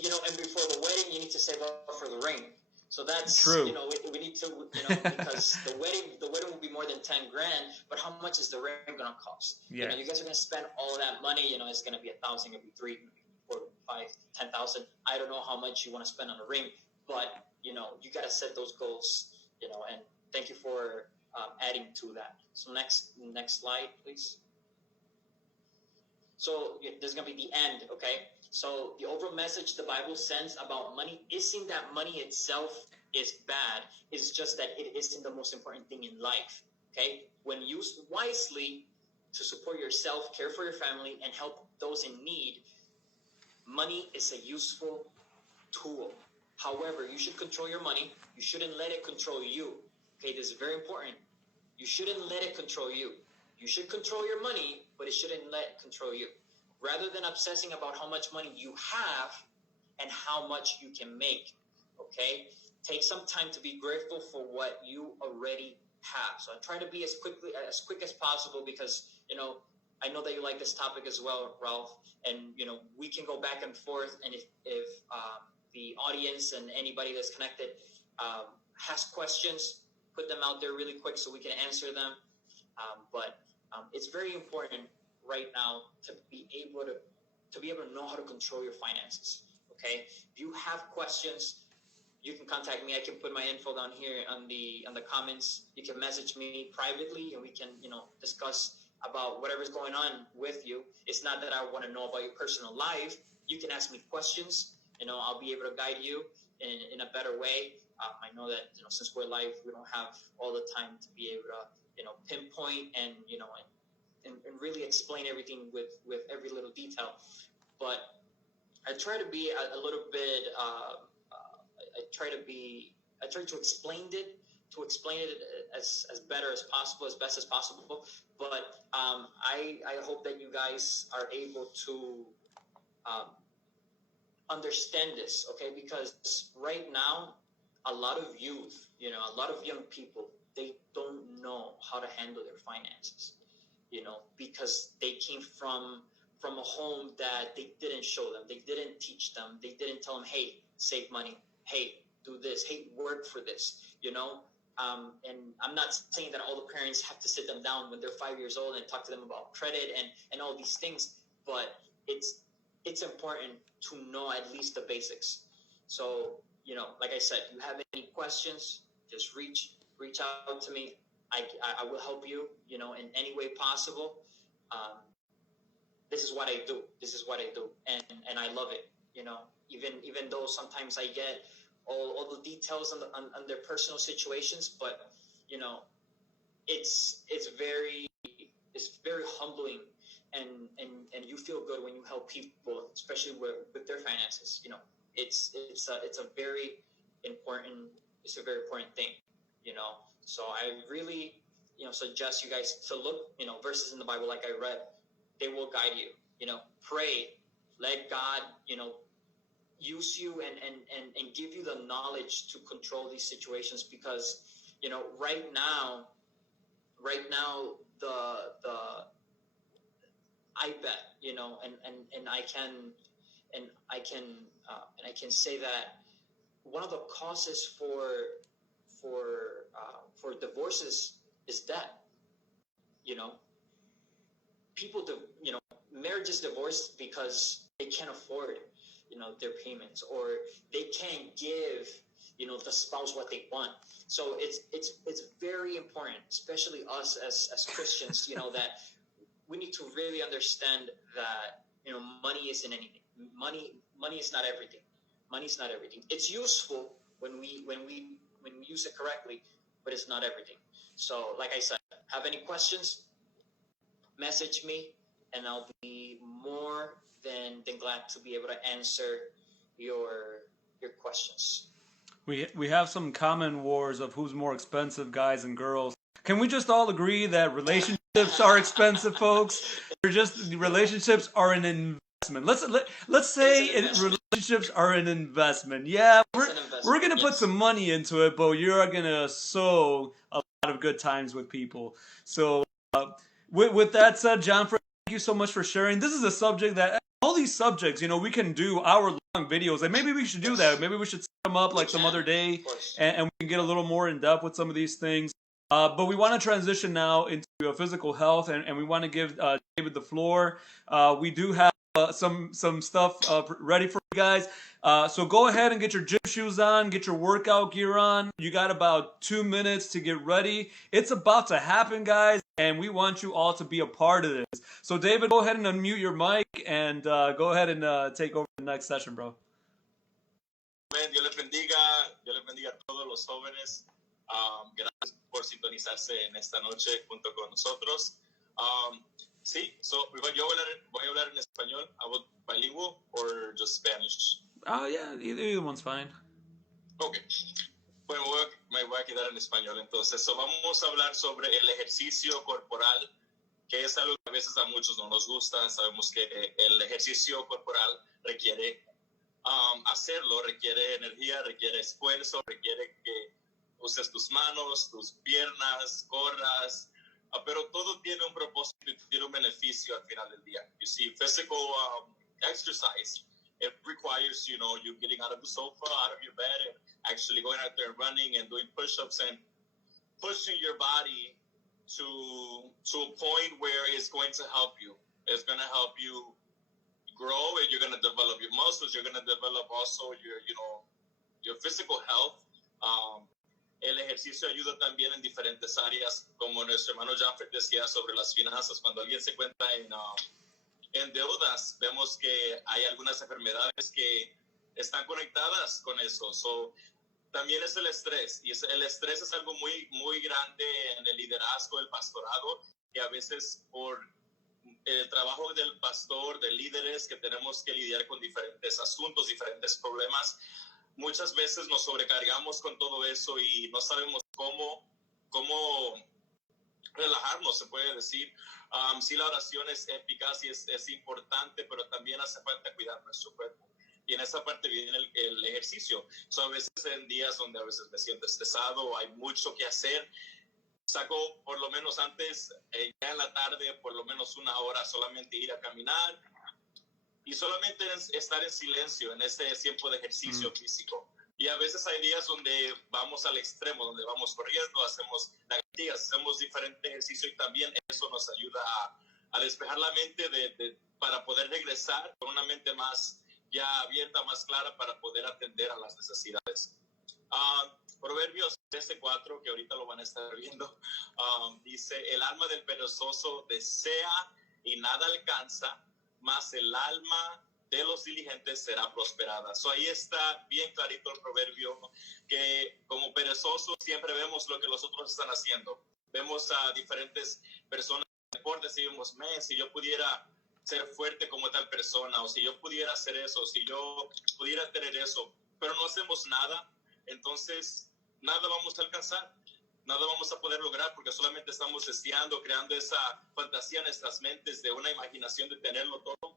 You know, and before the wedding, you need to save up for the ring. So that's true. You know, we need to, you know, because the wedding will be more than 10 grand, but how much is the ring going to cost? Yeah. You know, you guys are going to spend all that money. You know, it's going to be 1,000, it'll be 3, 4, 5, 10,000. I don't know how much you want to spend on a ring, but you know, you got to set those goals. You know, and thank you for adding to that. So next slide, please. So there's going to be the end, okay? So the overall message the Bible sends about money isn't that money itself is bad. It's just that it isn't the most important thing in life, okay? When used wisely to support yourself, care for your family, and help those in need, money is a useful tool. However, you should control your money. You shouldn't let it control you, okay? This is very important. You shouldn't let it control you. You should control your money, but it shouldn't let it control you. Rather than obsessing about how much money you have and how much you can make, okay? Take some time to be grateful for what you already have. So I try to be as quick as possible because, you know, I know that you like this topic as well, Ralph, and, you know, we can go back and forth. And if the audience and anybody that's connected has questions, put them out there really quick so we can answer them. But it's very important right now to be able to know how to control your finances. Okay, if you have questions, you can contact me. I can put my info down here on the comments. You can message me privately, and we can, you know, discuss about whatever's going on with you. It's not that I want to know about your personal life. You can ask me questions. You know, I'll be able to guide you in a better way. I know that, you know, since we're live, we don't have all the time to be able to, you know, pinpoint and, you know, and really explain everything with every little detail. But I try to be a little bit. I try to explain it as better as possible, as best as possible. But I hope that you guys are able to understand this, okay? Because right now, a lot of youth, you know, a lot of young people, they don't know how to handle their finances, you know, because they came from a home that they didn't show them, they didn't teach them, they didn't tell them, hey, save money, hey, do this, hey, work for this, you know. And I'm not saying that all the parents have to sit them down when they're 5 years old and talk to them about credit and all these things, but it's important to know at least the basics. So, you know, like I said, you have any questions, just reach out to me. I will help you, you know, in any way possible. This is what I do. And I love it, you know, even though sometimes I get all the details on their personal situations, but, you know, it's very humbling, and you feel good when you help people, especially with their finances. You know, it's a very important thing, you know. So I really, you know, suggest you guys to look, you know, verses in the Bible like I read. They will guide you, you know. Pray, let God, you know, use you and give you the knowledge to control these situations, because, you know, right now the I bet, you know, and I can say that one of the causes for divorces is debt. You know, you know, marriages divorce because they can't afford, you know, their payments, or they can't give, you know, the spouse what they want. So it's very important, especially us as Christians, you know, that we need to really understand that, you know, money isn't anything. Money is not everything. Money is not everything. It's useful when we use it correctly, but it's not everything. So, like I said, have any questions, message me, and I'll be more than glad to be able to answer your questions. We have some common wars of who's more expensive, guys and girls. Can we just all agree that relationships are expensive, folks? Relationships are an investment. Let's say relationships are an investment. Yeah, we're gonna put some money into it, but you're gonna sow a lot of good times with people. So with that said, John, thank you so much for sharing. This is a subject that all these subjects, you know, we can do hour-long videos, and maybe we should do that. Maybe we should set them up like some other day, and we can get a little more in depth with some of these things. But we want to transition now into physical health, and we want to give David the floor. We do have some stuff ready for you guys. So go ahead and get your gym shoes on, get your workout gear on. You got about 2 minutes to get ready. It's about to happen, guys, and we want you all to be a part of this. So David, go ahead and unmute your mic and go ahead and take over the next session, bro. Dios les bendiga a todos los jóvenes. Gracias por sintonizarse en esta noche junto con nosotros. Sí, so yo voy a hablar en español. ¿Hablo bilingual or just Spanish? Oh, yeah, either one's fine. Okay. Bueno, me voy a quedar en español entonces. Vamos a hablar sobre el ejercicio corporal, que es algo que a veces a muchos no nos gusta. Sabemos que el ejercicio corporal requiere hacerlo, requiere energía, requiere esfuerzo, requiere que uses tus manos, tus piernas, corras, pero todo tiene un propósito y tiene un beneficio al final del día. You see, physical exercise, it requires, you know, you getting out of the sofa, out of your bed, and actually going out there and running and doing push-ups and pushing your body to a point where it's going to help you. It's going to help you grow, and you're going to develop your muscles. You're going to develop also your, you know, your physical health. El ejercicio ayuda también en diferentes áreas, como nuestro hermano Jafet decía sobre las finanzas. Cuando alguien se encuentra en deudas, vemos que hay algunas enfermedades que están conectadas con eso. So, también es el estrés, y el estrés es algo muy, muy grande en el liderazgo del pastorado, que a veces por el trabajo del pastor, de líderes, que tenemos que lidiar con diferentes asuntos, diferentes problemas, muchas veces nos sobrecargamos con todo eso y no sabemos cómo relajarnos, se puede decir. Sí, la oración es eficaz y es importante, pero también hace falta cuidar nuestro cuerpo. Y en esa parte viene el ejercicio. So, a veces en días donde a veces me siento estresado, hay mucho que hacer, saco por lo menos antes, ya en la tarde, por lo menos una hora solamente ir a caminar y solamente estar en silencio en ese tiempo de ejercicio físico. Y a veces hay días donde vamos al extremo, donde vamos corriendo, hacemos lagartijas, hacemos diferente ejercicio, y también eso nos ayuda a despejar la mente para poder regresar con una mente más ya abierta, más clara, para poder atender a las necesidades. Proverbios 13:4, que ahorita lo van a estar viendo, dice: el alma del perezoso desea y nada alcanza, mas el alma de los diligentes será prosperada. So, ahí está bien clarito el proverbio, que como perezosos siempre vemos lo que los otros están haciendo. Vemos a diferentes personas de deportes y decimos: si yo pudiera ser fuerte como tal persona, o si yo pudiera hacer eso, si yo pudiera tener eso, pero no hacemos nada, entonces nada vamos a alcanzar, nada vamos a poder lograr, porque solamente estamos deseando, creando esa fantasía en nuestras mentes de una imaginación de tenerlo todo,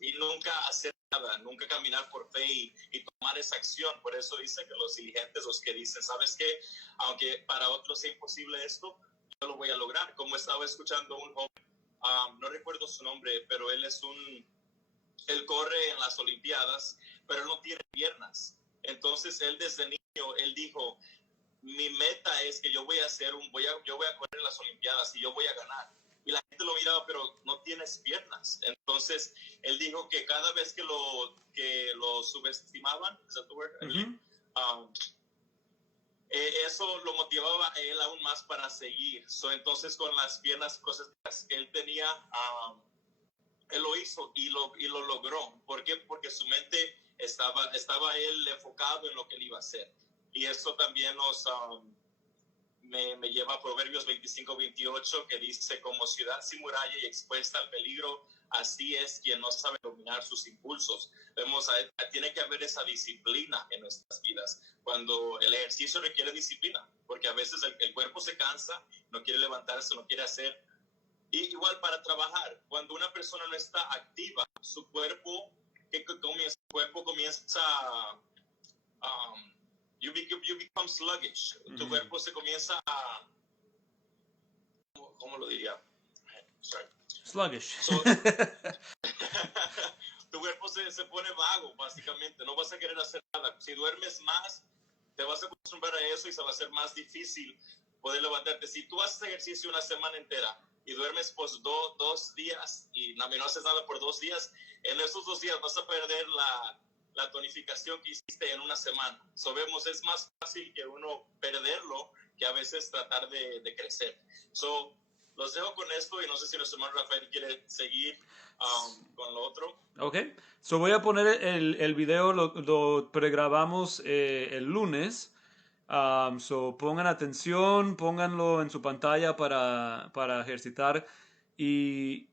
y nunca hacer nada, nunca caminar por fe y tomar esa acción. Por eso dice que los diligentes, los que dicen: ¿sabes qué? Aunque para otros sea imposible esto, yo lo voy a lograr. Como estaba escuchando un joven, no recuerdo su nombre, pero él corre en las Olimpiadas, pero él no tiene piernas. Entonces él desde niño, él dijo: mi meta es que yo voy a correr en las Olimpiadas y yo voy a ganar. Y la gente lo miraba: pero no tienes piernas. Entonces él dijo que cada vez que lo subestimaban, ¿es that the word? Eso lo motivaba a él aún más para seguir. Entonces, con las piernas, cosas que él tenía, él lo hizo y lo logró. ¿Por qué? Porque su mente estaba él enfocado en lo que él iba a hacer. Y eso también me lleva a Proverbios 25:28, que dice: como ciudad sin muralla y expuesta al peligro, así es quien no sabe dominar sus impulsos. Tiene que haber esa disciplina en nuestras vidas. Cuando el ejercicio requiere disciplina, porque a veces el cuerpo se cansa, no quiere levantarse, no quiere hacer. Y igual para trabajar, cuando una persona no está activa, su cuerpo comienza you become sluggish. Tu cuerpo se comienza a, ¿cómo lo diría? Sorry. Sluggish. Tu cuerpo se pone vago, básicamente. No vas a querer hacer nada. Si duermes más, te vas a acostumbrar a eso y se va a hacer más difícil poder levantarte. Si tú haces ejercicio una semana entera y duermes pues 2 días y no haces nada por 2 días, en esos 2 días vas a perder la tonificación que hiciste en una semana. Vemos, es más fácil que uno perderlo que a veces tratar de crecer. Los dejo con esto, y no sé si nuestro hermano Rafael quiere seguir con lo otro. Ok, voy a poner el video, lo pregrabamos el lunes. Pongan atención, pónganlo en su pantalla para ejercitar. Y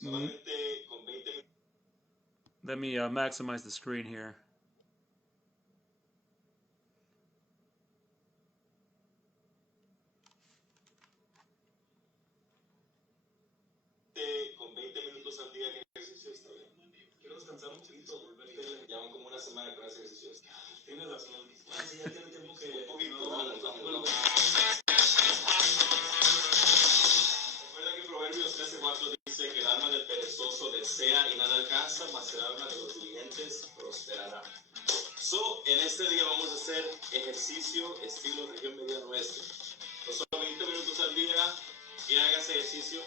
solamente con 20 minutos. Let me maximize the screen here. Con 20 minutos al día en ejercicio está bien. Quiero descansar un poquito, volverte. Llevan como una semana con ese ejercicio. Tienes razón. Sí, ya tiene tiempo que un poquito. en este día vamos a hacer ejercicio estilo región mediano oeste. No solo 20 minutos al día, que hagas ejercicio,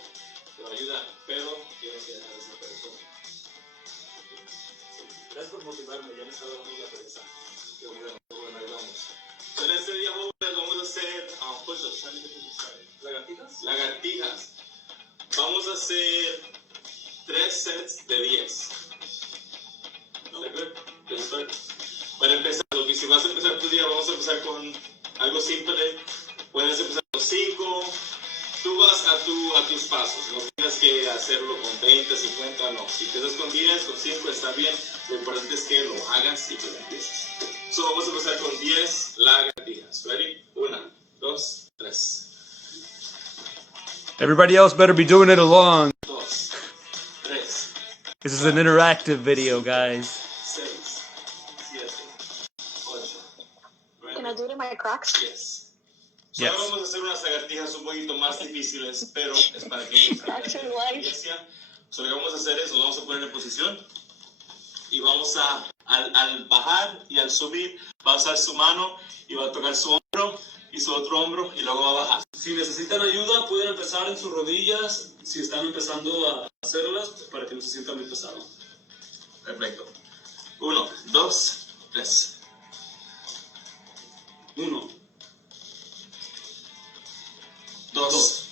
te va a ayudar, pero tienes que dejar de ser persona. Gracias por motivarme, ya me está dando la pereza. Qué bueno, ahí vamos. En este día vamos a hacer lagartijas. Lagartijas. Vamos a hacer 3 sets de 10. Para empezar, si vas a empezar tu día, vamos a empezar con algo simple. Puedes empezar con 5. Tú vas a tus pasos. No tienes que hacerlo con 20, 50, no. Si empiezas con 10, con 5, está bien. Lo importante es que lo hagas y que lo empieces. Vamos a empezar con 10 lagartijas. Ready? 1, 2, 3. Everybody else better be doing it along. 2, 3. This is an interactive video, guys. 6, 7, 8. Can I do it in my Crocs? Yes. Yes. Ahora vamos a hacer unas lagartijas un poquito más difíciles, pero es para que Crocs and white. Lo que vamos a hacer es, nos vamos a poner en posición y vamos a, al bajar y al subir, va a usar su mano y va a tocar su hombro y su otro hombro y luego va a bajar. Si necesitan ayuda, pueden empezar en sus rodillas, si están empezando a hacerlas, para que no se sientan muy pesados. Perfecto. 1, 2, 3. 1, 2,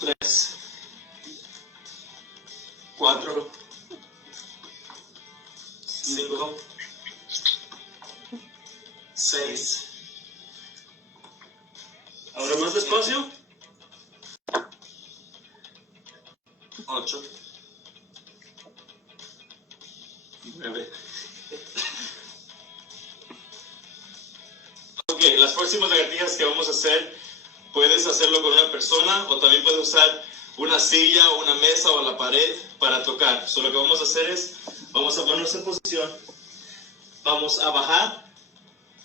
3, 4, 5, 6. Ahora más despacio. 8, 9. Ok, las próximas lagartijas que vamos a hacer, puedes hacerlo con una persona o también puedes usar una silla o una mesa o la pared para tocar. Lo que vamos a hacer es, vamos a ponernos en posición, vamos a bajar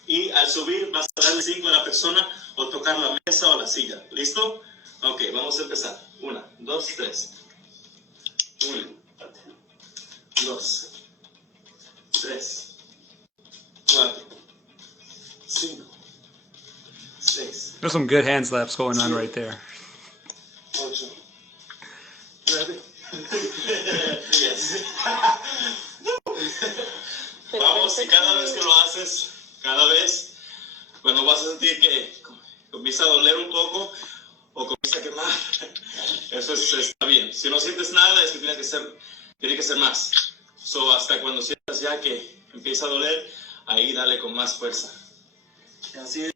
y al subir vas a darle 5 a la persona o tocar la mesa o la silla. ¿Listo? Ok, vamos a empezar. 1, 2, 3. 1, 2, 3, 4, 5, 6, There's some good hand slaps going on right there. 8, 9. Yes. Vamos, y cada vez que lo haces, cuando vas a sentir que comienza a doler un poco o comienza a quemar, eso está bien. Si no sientes nada, es que tiene que ser más. Hasta cuando sientas ya que empieza a doler, ahí dale con más fuerza. Así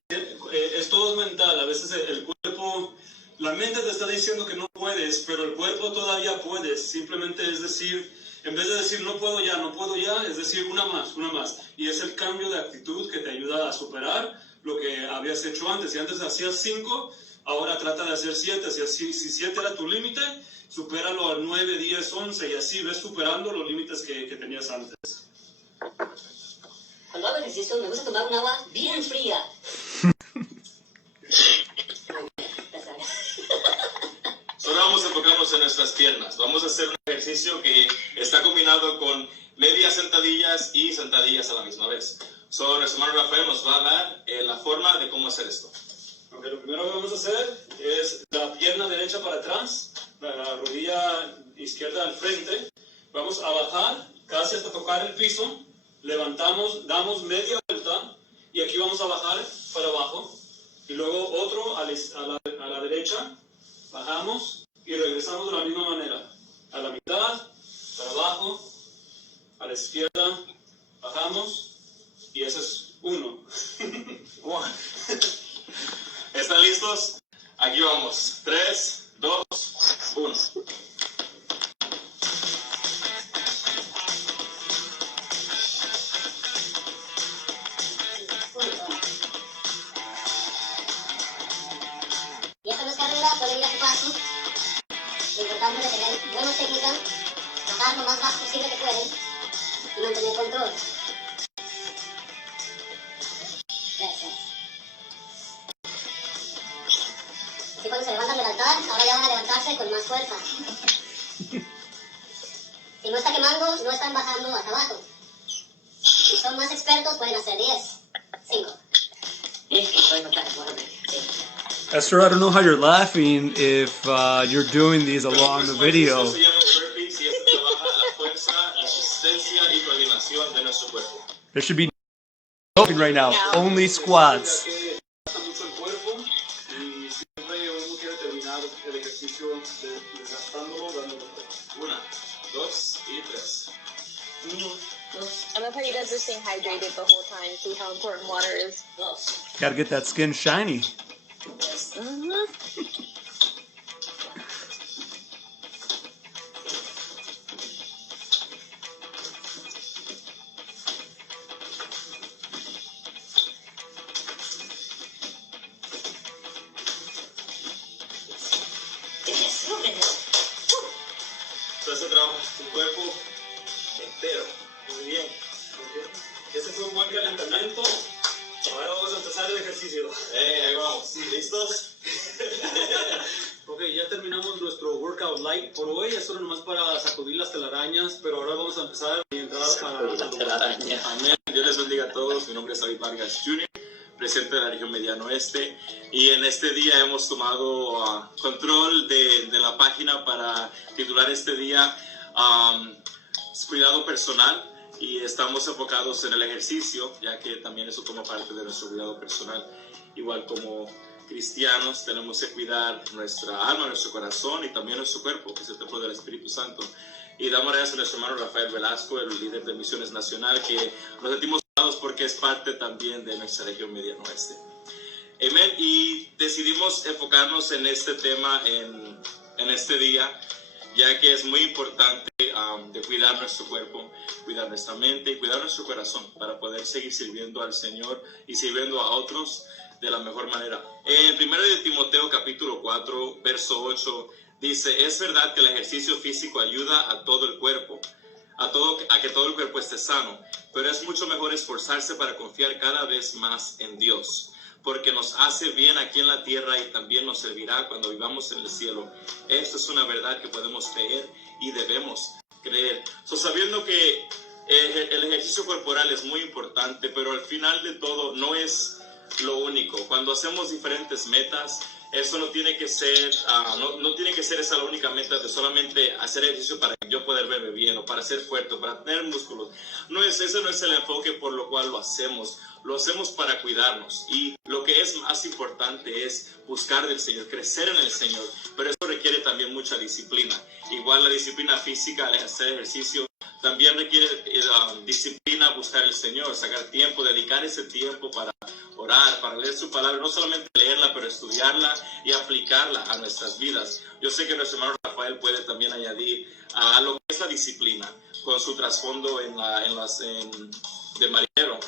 es todo mental. A veces el cuerpo, la mente te está diciendo que no puedes, pero el cuerpo todavía puedes. Simplemente es decir, en vez de decir no puedo ya, es decir una más. Y es el cambio de actitud que te ayuda a superar lo que habías hecho antes. Si antes hacías 5, ahora trata de hacer 7. Si 7 era tu límite, supéralo a 9, 10, 11 y así ves superando los límites que tenías antes. Cuando hago ejercicio me gusta tomar un agua bien fría. Ahora vamos a enfocarnos en nuestras piernas. Vamos a hacer un ejercicio que está combinado con medias sentadillas y sentadillas a la misma vez. Nuestro hermano Rafael nos va a dar la forma de cómo hacer esto. Okay, lo primero que vamos a hacer es la pierna derecha para atrás, la rodilla izquierda al frente. Vamos a bajar casi hasta tocar el piso. Levantamos, damos media vuelta y aquí vamos a bajar para abajo. Y luego otro a la derecha. Bajamos y regresamos de la misma manera. A la mitad, para abajo, a la izquierda, bajamos y ese es 1. ¿Están listos? Aquí vamos. 3, 2, 1. Y esta no es carrera, pueden ir a su paso. Lo importante es tener buena técnica, bajar lo más bajo posible que pueden y mantener control. Gracias. Así cuando se levantan del altar, ahora ya van a levantarse con más fuerza. Si no está quemando, no están bajando hasta abajo. Si son más expertos, pueden hacer 10, 5. Esther, I don't know how you're laughing if you're doing these along the video. Esto se llama burpees y esto trabaja la fuerza, resistencia y coordinación de nuestro cuerpo. There should be no laughing right now, only squats. Una, dos y tres. I love how you guys are staying hydrated the whole time. See how important water is. Gotta get that skin shiny. Entonces trabaja tu cuerpo entero. Muy bien. Ese fue un buen calentamiento. Ahora vamos a empezar el ejercicio. Ahí vamos. ¿Listos? Ok, ya terminamos nuestro workout light por hoy. Eso era nomás para sacudir las telarañas, pero ahora vamos a empezar y entrar a Amén. Dios les bendiga a todos. Mi nombre es David Vargas Jr., presidente de la región Mediano Oeste. Y en este día hemos tomado control de la página para titular este día Cuidado Personal. Y estamos enfocados en el ejercicio, ya que también eso forma parte de nuestro cuidado personal. Igual como cristianos tenemos que cuidar nuestra alma, nuestro corazón y también nuestro cuerpo, que es el templo del Espíritu Santo. Y damos gracias a nuestro hermano Rafael Velasco, el líder de Misiones Nacional, que nos sentimos honrados porque es parte también de nuestra región Mediano Oeste. Amén. Y decidimos enfocarnos en este tema en este día, ya que es muy importante de cuidar nuestro cuerpo, cuidar nuestra mente y cuidar nuestro corazón para poder seguir sirviendo al Señor y sirviendo a otros de la mejor manera. En 1 de Timoteo capítulo 4, verso 8, dice: es verdad que el ejercicio físico ayuda a todo el cuerpo, a que todo el cuerpo esté sano, pero es mucho mejor esforzarse para confiar cada vez más en Dios, porque nos hace bien aquí en la tierra y también nos servirá cuando vivamos en el cielo. Esto es una verdad que podemos creer y debemos creer. Sabiendo que el ejercicio corporal es muy importante, pero al final de todo no es lo único. Cuando hacemos diferentes metas, eso no tiene que ser, no tiene que ser esa la única meta de solamente hacer ejercicio para yo poder verme bien o para ser fuerte o para tener músculos. Ese no es el enfoque por lo cual lo hacemos. Lo hacemos para cuidarnos, y lo que es más importante es buscar del Señor, crecer en el Señor, pero eso requiere también mucha disciplina. Igual la disciplina física al hacer ejercicio también requiere disciplina, buscar el Señor, sacar tiempo, dedicar ese tiempo para orar, para leer su palabra, no solamente leerla, pero estudiarla y aplicarla a nuestras vidas. Yo sé que nuestro hermano Rafael puede también añadir a lo que es la disciplina, con su trasfondo de marinero.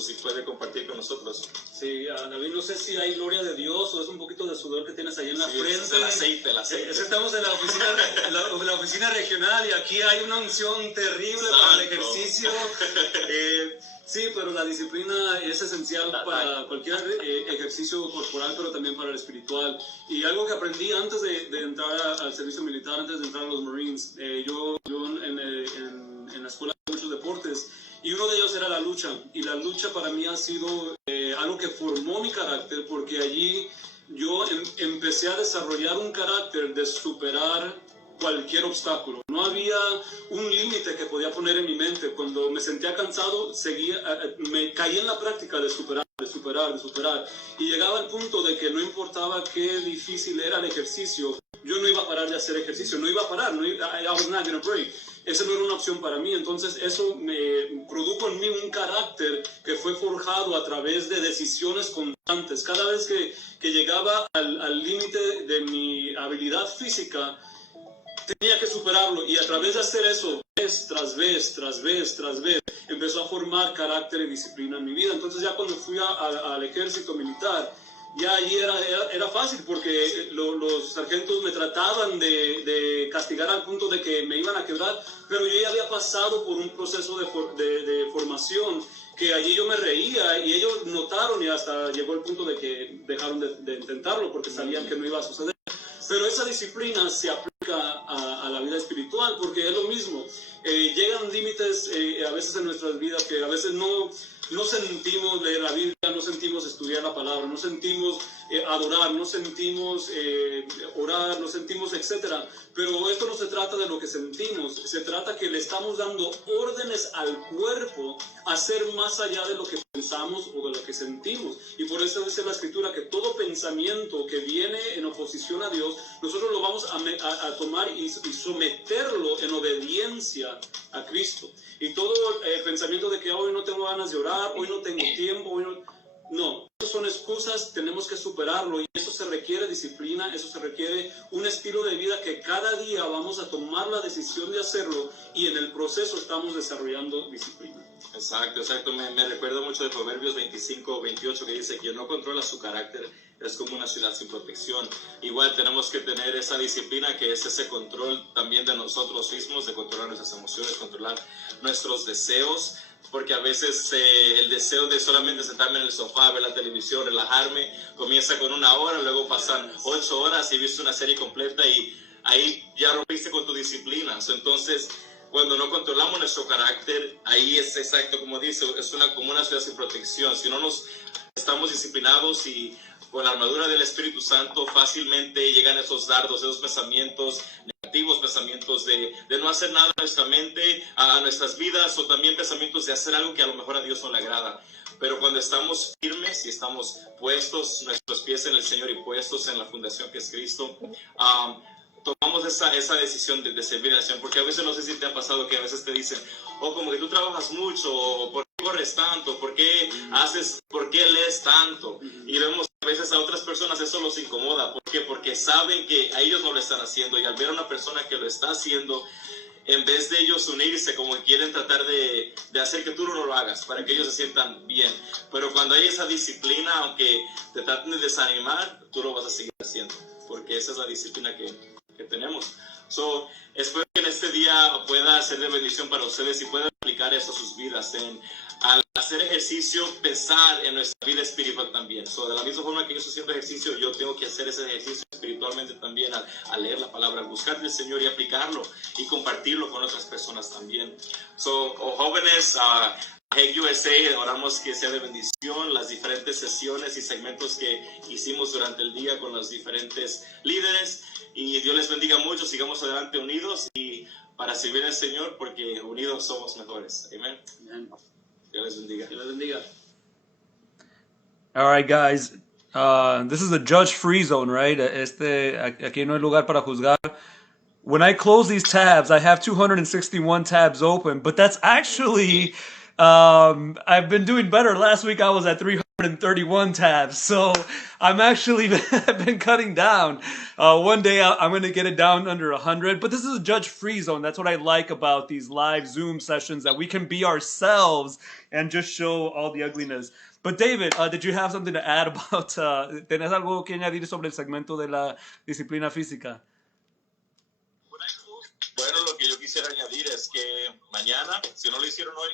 Si puede compartir con nosotros. Sí, David, no sé si hay gloria de Dios o es un poquito de sudor que tienes ahí en la frente. Es el aceite. Estamos en la oficina regional y aquí hay una unción terrible para el ejercicio. Sí, pero la disciplina es esencial para cualquier ejercicio corporal, pero también para el espiritual. Y algo que aprendí antes de entrar al servicio militar, antes de entrar a los Marines, yo en la escuela de muchos deportes, y uno de ellos era la lucha, y la lucha para mí ha sido algo que formó mi carácter, porque allí yo empecé a desarrollar un carácter de superar cualquier obstáculo. No había un límite que podía poner en mi mente. Cuando me sentía cansado, me caí en la práctica de superar, y llegaba al punto de que no importaba qué difícil era el ejercicio, yo no iba a parar de hacer ejercicio, no iba a parar, I was not gonna break. Esa no era una opción para mí. Entonces eso me produjo en mí un carácter que fue forjado a través de decisiones constantes. Cada vez que llegaba al límite de mi habilidad física, tenía que superarlo, y a través de hacer eso, vez tras vez, empezó a formar carácter y disciplina en mi vida. Entonces ya cuando fui al ejército militar, ya allí era fácil, porque los sargentos me trataban de castigar al punto de que me iban a quebrar, pero yo ya había pasado por un proceso de formación que allí yo me reía, y ellos notaron, y hasta llegó el punto de que dejaron de intentarlo porque sabían que no iba a suceder. Pero esa disciplina se aplica a la vida espiritual, porque es lo mismo. llegan límites a veces en nuestras vidas que a veces no sentimos leer la Biblia, no sentimos estudiar la palabra, no sentimos adorar, no sentimos orar, no sentimos etcétera. Pero esto no se trata de lo que sentimos, se trata que le estamos dando órdenes al cuerpo a hacer más allá de lo que pensamos o de lo que sentimos. Y por eso dice la Escritura que todo pensamiento que viene en oposición a Dios, nosotros lo vamos a tomar y someterlo en obediencia a Cristo. Y todo pensamiento de que hoy no tengo ganas de orar, hoy no tengo tiempo, no, esas son excusas, tenemos que superarlo y eso se requiere disciplina, eso se requiere un estilo de vida que cada día vamos a tomar la decisión de hacerlo y en el proceso estamos desarrollando disciplina. Exacto, exacto. Me recuerdo mucho de Proverbios 25-28 que dice: quien no controla su carácter es como una ciudad sin protección. Igual tenemos que tener esa disciplina que es ese control también de nosotros mismos, de controlar nuestras emociones, controlar nuestros deseos, porque a veces el deseo de solamente sentarme en el sofá, ver la televisión, relajarme, comienza con 1 hora, luego pasan 8 horas y viste una serie completa y ahí ya rompiste con tu disciplina. Entonces, cuando no controlamos nuestro carácter, ahí es exacto como dice, es como una ciudad sin protección. Si no nos estamos disciplinados y con la armadura del Espíritu Santo, fácilmente llegan esos dardos, esos pensamientos negativos, pensamientos de no hacer nada a nuestra mente, a nuestras vidas, o también pensamientos de hacer algo que a lo mejor a Dios no le agrada. Pero cuando estamos firmes y estamos puestos, nuestros pies en el Señor y puestos en la fundación que es Cristo, tomamos esa decisión de servir al Señor, porque a veces no sé si te ha pasado que a veces te dicen, como que tú trabajas mucho, o ¿por qué corres tanto? ¿Por qué lees tanto? Y vemos a veces a otras personas eso los incomoda. ¿Por qué? Porque saben que a ellos no lo están haciendo, y al ver a una persona que lo está haciendo, en vez de ellos unirse, como quieren tratar de hacer que tú no lo hagas, para que ellos se sientan bien. Pero cuando hay esa disciplina, aunque te traten de desanimar, tú lo vas a seguir haciendo, porque esa es la disciplina que tenemos. Espero que en este día pueda ser de bendición para ustedes y puedan aplicar eso a sus vidas. Al hacer ejercicio, pensar en nuestra vida espiritual también. De la misma forma que yo estoy haciendo ejercicio, yo tengo que hacer ese ejercicio espiritualmente también, al leer la palabra, al buscar del Señor y aplicarlo y compartirlo con otras personas también. Jóvenes, AJEC USA, oramos que sea de bendición las diferentes sesiones y segmentos que hicimos durante el día con los diferentes líderes, y Dios les bendiga mucho. Sigamos adelante unidos y para servir al Señor, porque unidos somos mejores. Amén. Dios les bendiga. Dios les bendiga. All right, guys. This is a judge-free zone, right? Aquí no hay lugar para juzgar. When I close these tabs, I have 261 tabs open, but that's actually, I've been doing better. Last week I was at 331 tabs, so I'm actually been cutting down. One day I'm going to get it down under 100, but this is a judge-free zone. That's what I like about these live Zoom sessions, that we can be ourselves and just show all the ugliness. But David, did you have something to add about, ¿tenés algo que añadir sobre el segmento de la disciplina física? Bueno, lo que yo quisiera añadir es que mañana, si no lo hicieron hoy,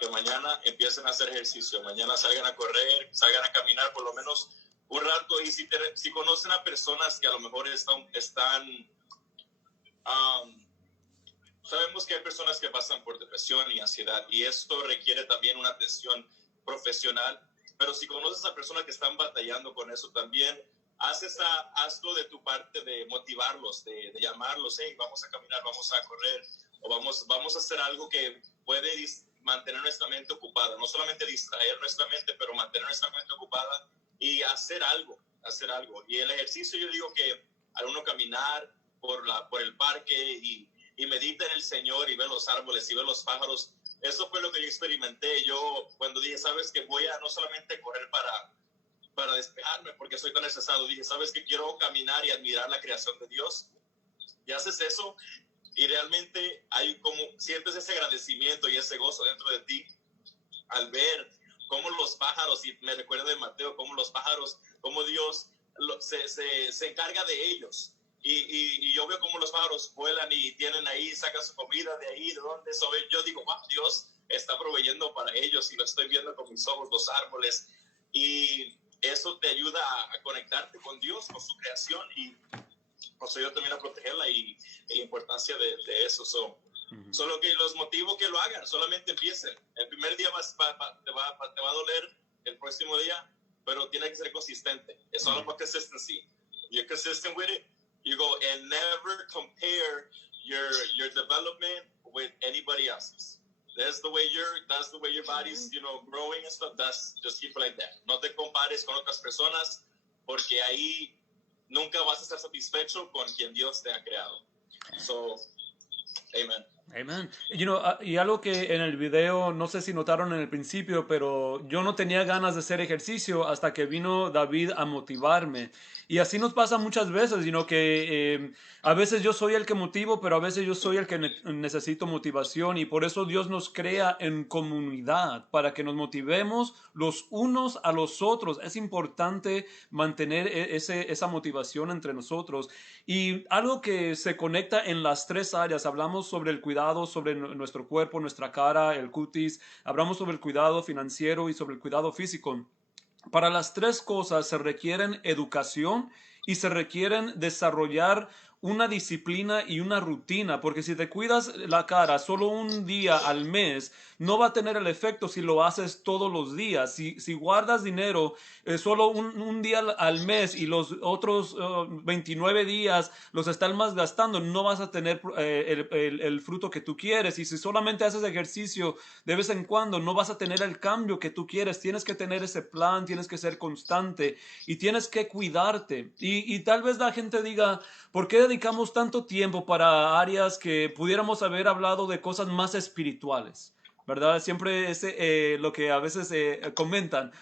que mañana empiecen a hacer ejercicio, mañana salgan a correr, salgan a caminar por lo menos un rato, y si conocen a personas que a lo mejor sabemos que hay personas que pasan por depresión y ansiedad, y esto requiere también una atención profesional, pero si conoces a personas que están batallando con eso también, hazlo de tu parte, de motivarlos, de llamarlos: hey, vamos a caminar, vamos a correr, o vamos a hacer algo que puede mantener nuestra mente ocupada, no solamente distraer nuestra mente, pero mantener nuestra mente ocupada y hacer algo. Y el ejercicio, yo digo que al uno caminar por el parque y medita en el Señor y ver los árboles y ver los pájaros, eso fue lo que yo experimenté. Yo cuando dije, sabes que voy a no solamente correr para despejarme, porque soy tan estresado, dije, ¿sabes qué? Quiero caminar y admirar la creación de Dios. Y haces eso y realmente sientes ese agradecimiento y ese gozo dentro de ti al ver cómo los pájaros, y me recuerdo de Mateo, cómo los pájaros, cómo Dios se encarga de ellos. Y yo veo cómo los pájaros vuelan y tienen ahí, sacan su comida de ahí, de donde. Yo digo, wow, Dios está proveyendo para ellos, y lo estoy viendo con mis ojos, los árboles. Y eso te ayuda a conectarte con Dios, con su creación, y pues yo también a protegerla y la importancia de eso. Solo que los motivo que lo hagan, solamente empiecen. El primer día te va a doler, el próximo día, pero tiene que ser consistente. It's all about consistency. You're consistent with it, you go, and never compare your development with anybody else's. That's the way your body's, growing and stuff. Just keep it like that. No te compares con otras personas, porque ahí nunca vas a estar satisfecho con quien Dios te ha creado. So, amen. Amen. Y algo que en el video, no sé si notaron en el principio, pero yo no tenía ganas de hacer ejercicio hasta que vino David a motivarme. Y así nos pasa muchas veces, que a veces yo soy el que motivo, pero a veces yo soy el que necesito motivación. Y por eso Dios nos crea en comunidad, para que nos motivemos los unos a los otros. Es importante mantener esa motivación entre nosotros. Y algo que se conecta en las tres áreas, hablamos sobre el cuidado sobre nuestro cuerpo, nuestra cara, el cutis, hablamos sobre el cuidado financiero y sobre el cuidado físico. Para las tres cosas se requieren educación y se requieren desarrollar una disciplina y una rutina, porque si te cuidas la cara solo un día al mes, no va a tener el efecto si lo haces todos los días. Si guardas dinero solo un día al mes y los otros 29 días los estás más gastando, no vas a tener el fruto que tú quieres. Y si solamente haces ejercicio de vez en cuando, no vas a tener el cambio que tú quieres. Tienes que tener ese plan, tienes que ser constante y tienes que cuidarte. Y tal vez la gente diga, ¿por qué dedicamos tanto tiempo para áreas que pudiéramos haber hablado de cosas más espirituales? ¿Verdad? Siempre es lo que a veces comentan.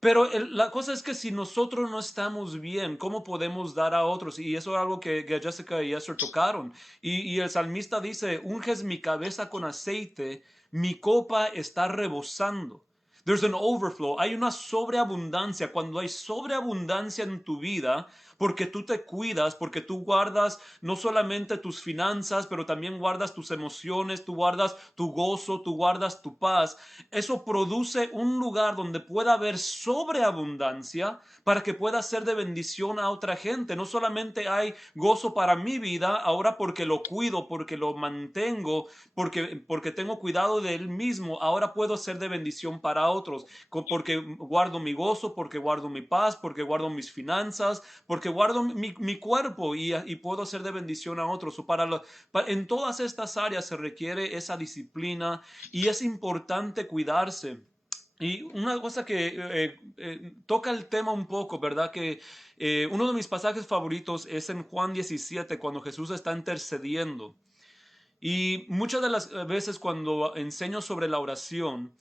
Pero la cosa es que si nosotros no estamos bien, ¿cómo podemos dar a otros? Y eso es algo que Jessica y Esther tocaron. Y el salmista dice, unges mi cabeza con aceite, mi copa está rebosando. There's an overflow. Hay una sobreabundancia. Cuando hay sobreabundancia en tu vida, porque tú te cuidas, porque tú guardas no solamente tus finanzas, pero también guardas tus emociones, tú guardas tu gozo, tú guardas tu paz. Eso produce un lugar donde pueda haber sobreabundancia para que pueda ser de bendición a otra gente. No solamente hay gozo para mi vida, ahora porque lo cuido, porque lo mantengo, porque tengo cuidado de él mismo, ahora puedo ser de bendición para otros, porque guardo mi gozo, porque guardo mi paz, porque guardo mis finanzas, porque guardo mi cuerpo y puedo ser de bendición a otros. En todas estas áreas se requiere esa disciplina y es importante cuidarse. Y una cosa que toca el tema un poco, ¿verdad? Que uno de mis pasajes favoritos es en Juan 17, cuando Jesús está intercediendo. Y muchas de las veces cuando enseño sobre la oración,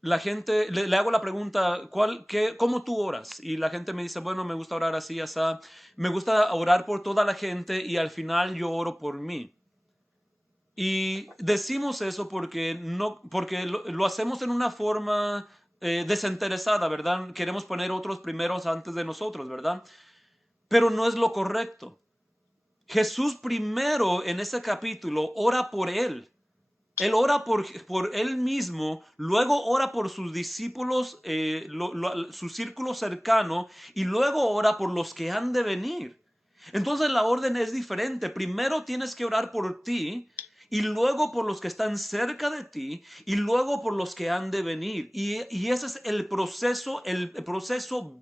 la gente, le hago la pregunta, ¿cómo tú oras? Y la gente me dice, bueno, me gusta orar así, así. Me gusta orar por toda la gente y al final yo oro por mí. Y decimos eso porque lo hacemos en una forma desinteresada, ¿verdad? Queremos poner otros primeros antes de nosotros, ¿verdad? Pero no es lo correcto. Jesús primero en ese capítulo ora por él. Él ora por él mismo, luego ora por sus discípulos, su círculo cercano, y luego ora por los que han de venir. Entonces la orden es diferente. Primero tienes que orar por ti, y luego por los que están cerca de ti, y luego por los que han de venir. Y ese es el proceso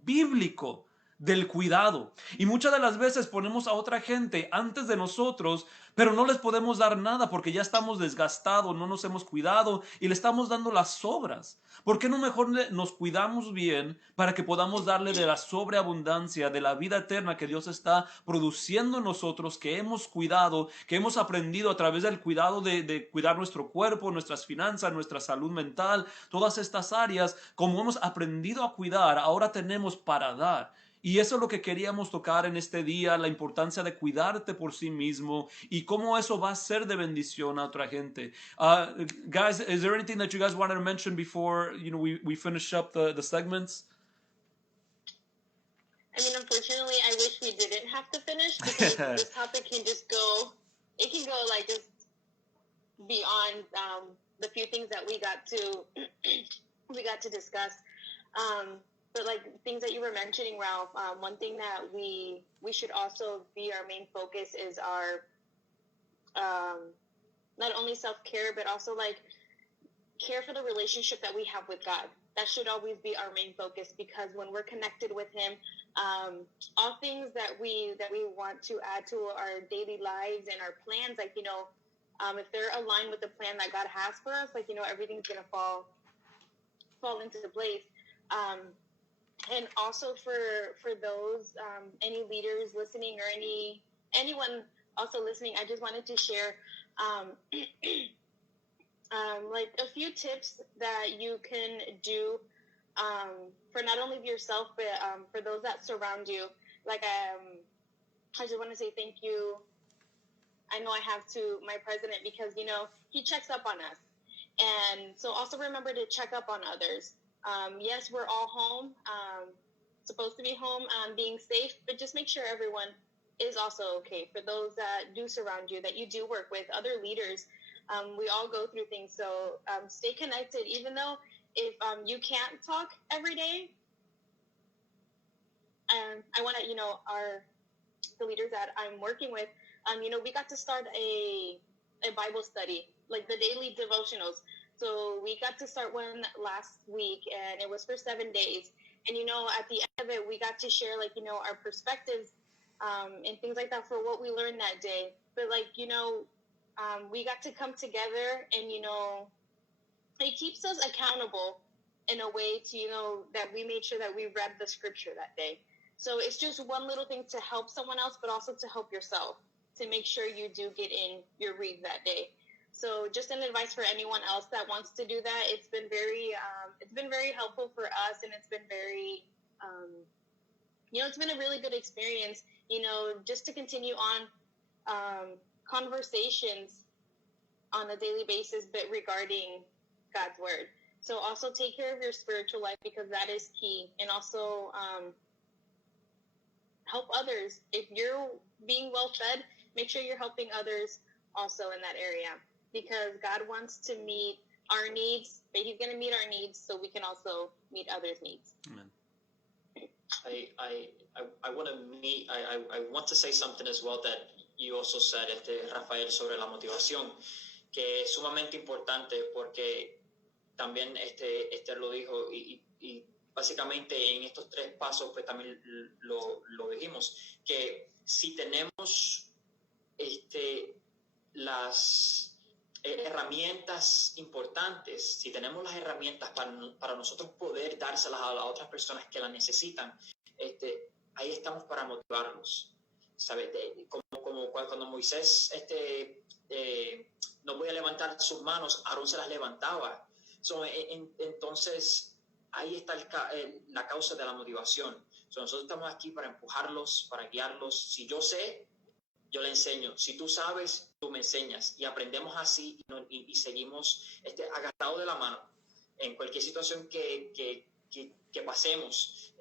bíblico del cuidado. Y muchas de las veces ponemos a otra gente antes de nosotros, pero no les podemos dar nada porque ya estamos desgastados, no nos hemos cuidado y le estamos dando las sobras. ¿Por qué no mejor nos cuidamos bien para que podamos darle de la sobreabundancia, de la vida eterna que Dios está produciendo en nosotros, que hemos cuidado, que hemos aprendido a través del cuidado de cuidar nuestro cuerpo, nuestras finanzas, nuestra salud mental, todas estas áreas, como hemos aprendido a cuidar, ahora tenemos para dar? Y eso es lo que queríamos tocar en este día, la importancia de cuidarte por sí mismo y cómo eso va a ser de bendición a otra gente. Guys, is there anything that you guys wanted to mention before we finish up the segments? I mean, unfortunately, I wish we didn't have to finish because this topic can just go, it can go like just beyond the few things that we got to discuss. But like things that you were mentioning, Ralph, one thing that we should also be our main focus is our not only self-care, but also like care for the relationship that we have with God. That should always be our main focus, because when we're connected with Him, all things that we want to add to our daily lives and our plans, like, if they're aligned with the plan that God has for us, like, everything's gonna fall into place. And also for those any leaders listening, or anyone also listening, I just wanted to share like a few tips that you can do for not only yourself, but for those that surround you. Like, I just want to say thank you. I know I have to my president, because he checks up on us, and so also remember to check up on others. Yes, we're all home, supposed to be home, being safe, but just make sure everyone is also okay. For those that do surround you, that you do work with, other leaders, we all go through things. So stay connected, even though if you can't talk every day. I want to, the leaders that I'm working with, we got to start a Bible study, like the daily devotionals. So we got to start one last week, and it was for 7 days. And, at the end of it, we got to share, like, our perspectives and things like that for what we learned that day. But, like, we got to come together, and, it keeps us accountable in a way to, that we made sure that we read the scripture that day. So it's just one little thing to help someone else, but also to help yourself, to make sure you do get in your read that day. So just an advice for anyone else that wants to do that. It's been very helpful for us, and it's been very, it's been a really good experience, just to continue on conversations on a daily basis, but regarding God's word. So also take care of your spiritual life, because that is key. And also help others. If you're being well fed, make sure you're helping others also in that area, because God wants to meet our needs, but He's going to meet our needs so we can also meet others' needs. Amen. I want to say something as well that you also said, Rafael, sobre la motivación, que es sumamente importante, porque también Esther lo dijo, y básicamente en estos 3 pasos pues también lo dijimos, que si tenemos las herramientas importantes, si tenemos las herramientas para nosotros poder dárselas a las otras personas que las necesitan, ahí estamos para motivarlos, ¿sabes? Como cuando Moisés no podía levantar sus manos, Aarón se las levantaba. Entonces ahí está la causa de la motivación. Nosotros estamos aquí para empujarlos, para guiarlos. Si yo sé, yo le enseño. Si tú sabes, tú me enseñas. Y aprendemos así, y seguimos agarrados de la mano. En cualquier situación que pasemos,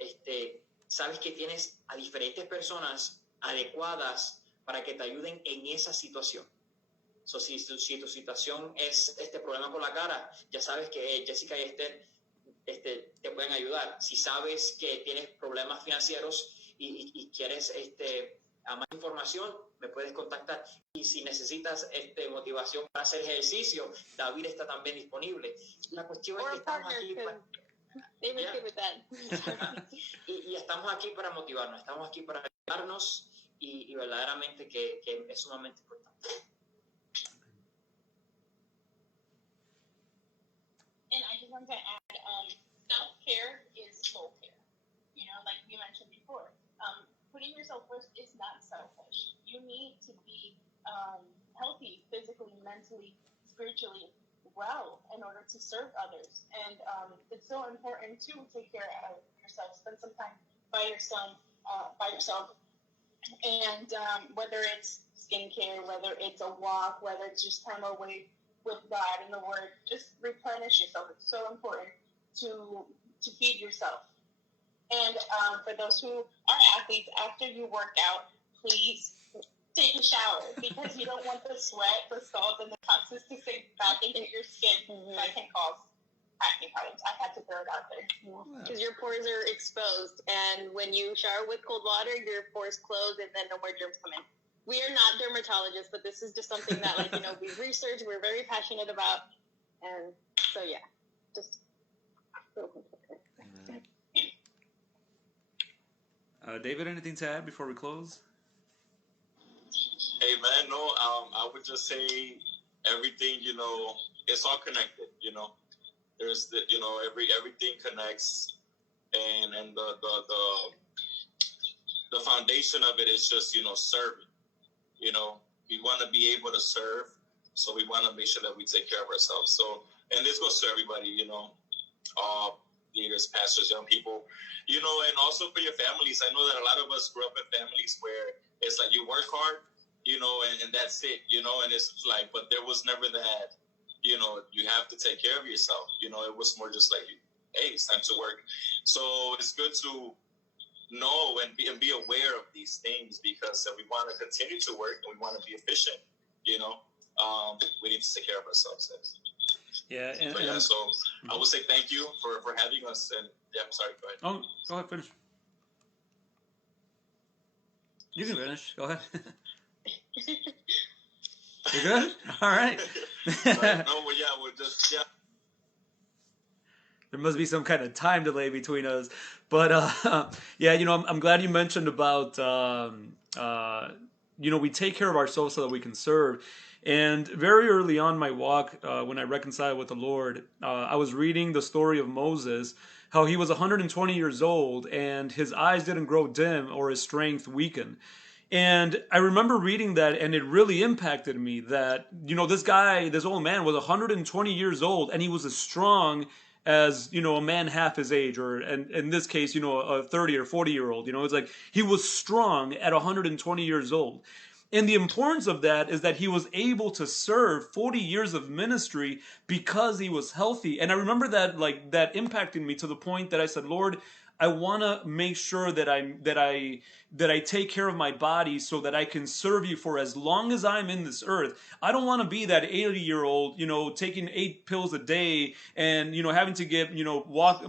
sabes que tienes a diferentes personas adecuadas para que te ayuden en esa situación. Si tu situación es este problema con la cara, ya sabes que Jessica y Esther te pueden ayudar. Si sabes que tienes problemas financieros y quieres a más información, me puedes contactar. Y si necesitas motivación para hacer ejercicio, David está también disponible. La cuestión es que estamos aquí y estamos aquí para motivarnos, estamos aquí para ayudarnos, y verdaderamente que es sumamente importante. And I just want to add, self-care is soul care. Like you mentioned before, putting yourself first is not selfish. You need to be healthy physically, mentally, spiritually well in order to serve others. And it's so important to take care of yourself. Spend some time by yourself. And whether it's skincare, whether it's a walk, whether it's just time away with God and the Word, just replenish yourself. It's so important to feed yourself. And for those who are athletes, after you work out, please take a shower, because you don't want the sweat, the salt, and the toxins to sink back into your skin. That can cause acne problems. I had to throw it out there. Because your pores are exposed, and when you shower with cold water, your pores close, and then no more germs come in. we are not dermatologists, but this is just something that, like, you know, we've researched, we're very passionate about, and so yeah, just. David, anything to add before we close? Hey man, no, I would just say everything, you know, it's all connected, you know. There's the, you know, everything connects, and the foundation of it is just, you know, serving. You know, we want to be able to serve, so we want to make sure that we take care of ourselves. So, and this goes to everybody, you know, leaders, pastors, young people, you know, and also for your families. I know that a lot of us grew up in families where it's like you work hard, you know, and that's it, you know, and it's like, but there was never that, you know, you have to take care of yourself. You know, it was more just like, hey, it's time to work. So it's good to know and be aware of these things, because we want to continue to work and we want to be efficient, you know. We need to take care of ourselves. Yeah, so I would say thank you for having us. And yeah, I'm sorry, go ahead. Oh, go ahead, finish. You can finish. Go ahead. You good? All right. We're just There must be some kind of time delay between us, but yeah, you know, I'm glad you mentioned about you know, we take care of ourselves so that we can serve. And very early on my walk, when I reconciled with the Lord, I was reading the story of Moses, how he was 120 years old and his eyes didn't grow dim or his strength weaken. And I remember reading that, and it really impacted me that, you know, this guy, this old man was 120 years old, and he was as strong as, you know, a man half his age, or and in this case, you know, a 30 or 40-year-old. You know, it's like he was strong at 120 years old. And the importance of that is that he was able to serve 40 years of ministry because he was healthy. And I remember that, like, that impacted me to the point that I said, Lord, I want to make sure that I take care of my body so that I can serve you for as long as I'm in this earth. I don't want to be that 80-year-old, you know, taking 8 pills a day and, you know, having to get, you know,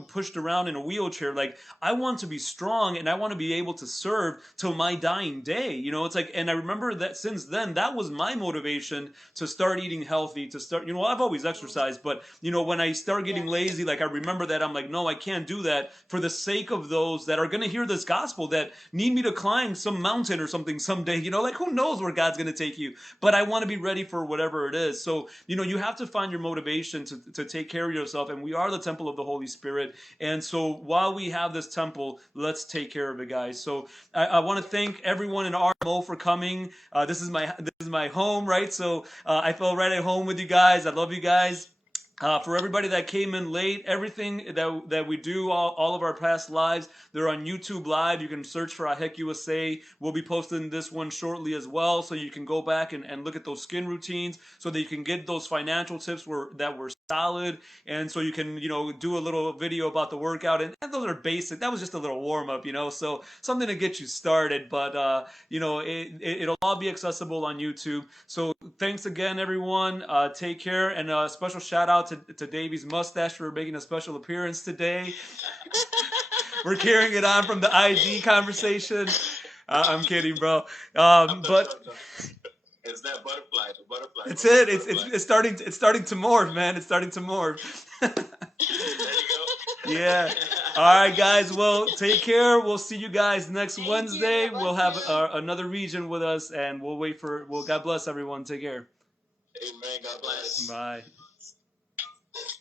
pushed around in a wheelchair. Like, I want to be strong and I want to be able to serve till my dying day. You know, it's like, and I remember that since then, that was my motivation to start eating healthy, to start, you know, I've always exercised, but, you know, when I start getting lazy, like, I remember that I'm like, no, I can't do that for the sake of those that are going to hear this gospel, that need me to climb some mountain or something someday. You know, like, who knows where God's going to take you, but I want to be ready for whatever it is. So, you know, you have to find your motivation to take care of yourself, and we are the temple of the Holy Spirit. And so while we have this temple, let's take care of it, guys. So I want to thank everyone in RMO for coming. This is my home, right? So I felt right at home with you guys. I love you guys. For everybody that came in late, everything that we do, all of our past lives, they're on YouTube Live. You can search for AJEC USA. We'll be posting this one shortly as well, so you can go back and look at those skin routines, so that you can get those financial tips that were solid, and so you can, you know, do a little video about the workout. And those are basic. That was just a little warm up, you know, so something to get you started. But you know, it'll all be accessible on YouTube. So thanks again, everyone. Take care, and a special shout out to Davy's mustache for making a special appearance today. We're carrying it on from the IG conversation. I'm kidding, bro. But it's that butterfly. The butterfly. It's it. It's starting to morph, man. It's starting to morph. There you go. Yeah. All right, guys. Well, take care. We'll see you guys next Wednesday. We'll have another region with us, and we'll wait for. Well, God bless everyone. Take care. Amen. God bless. Bye.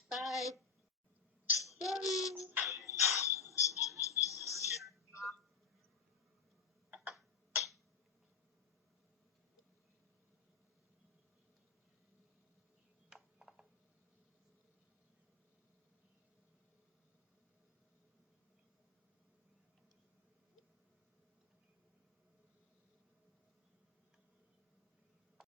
Bye. Bye.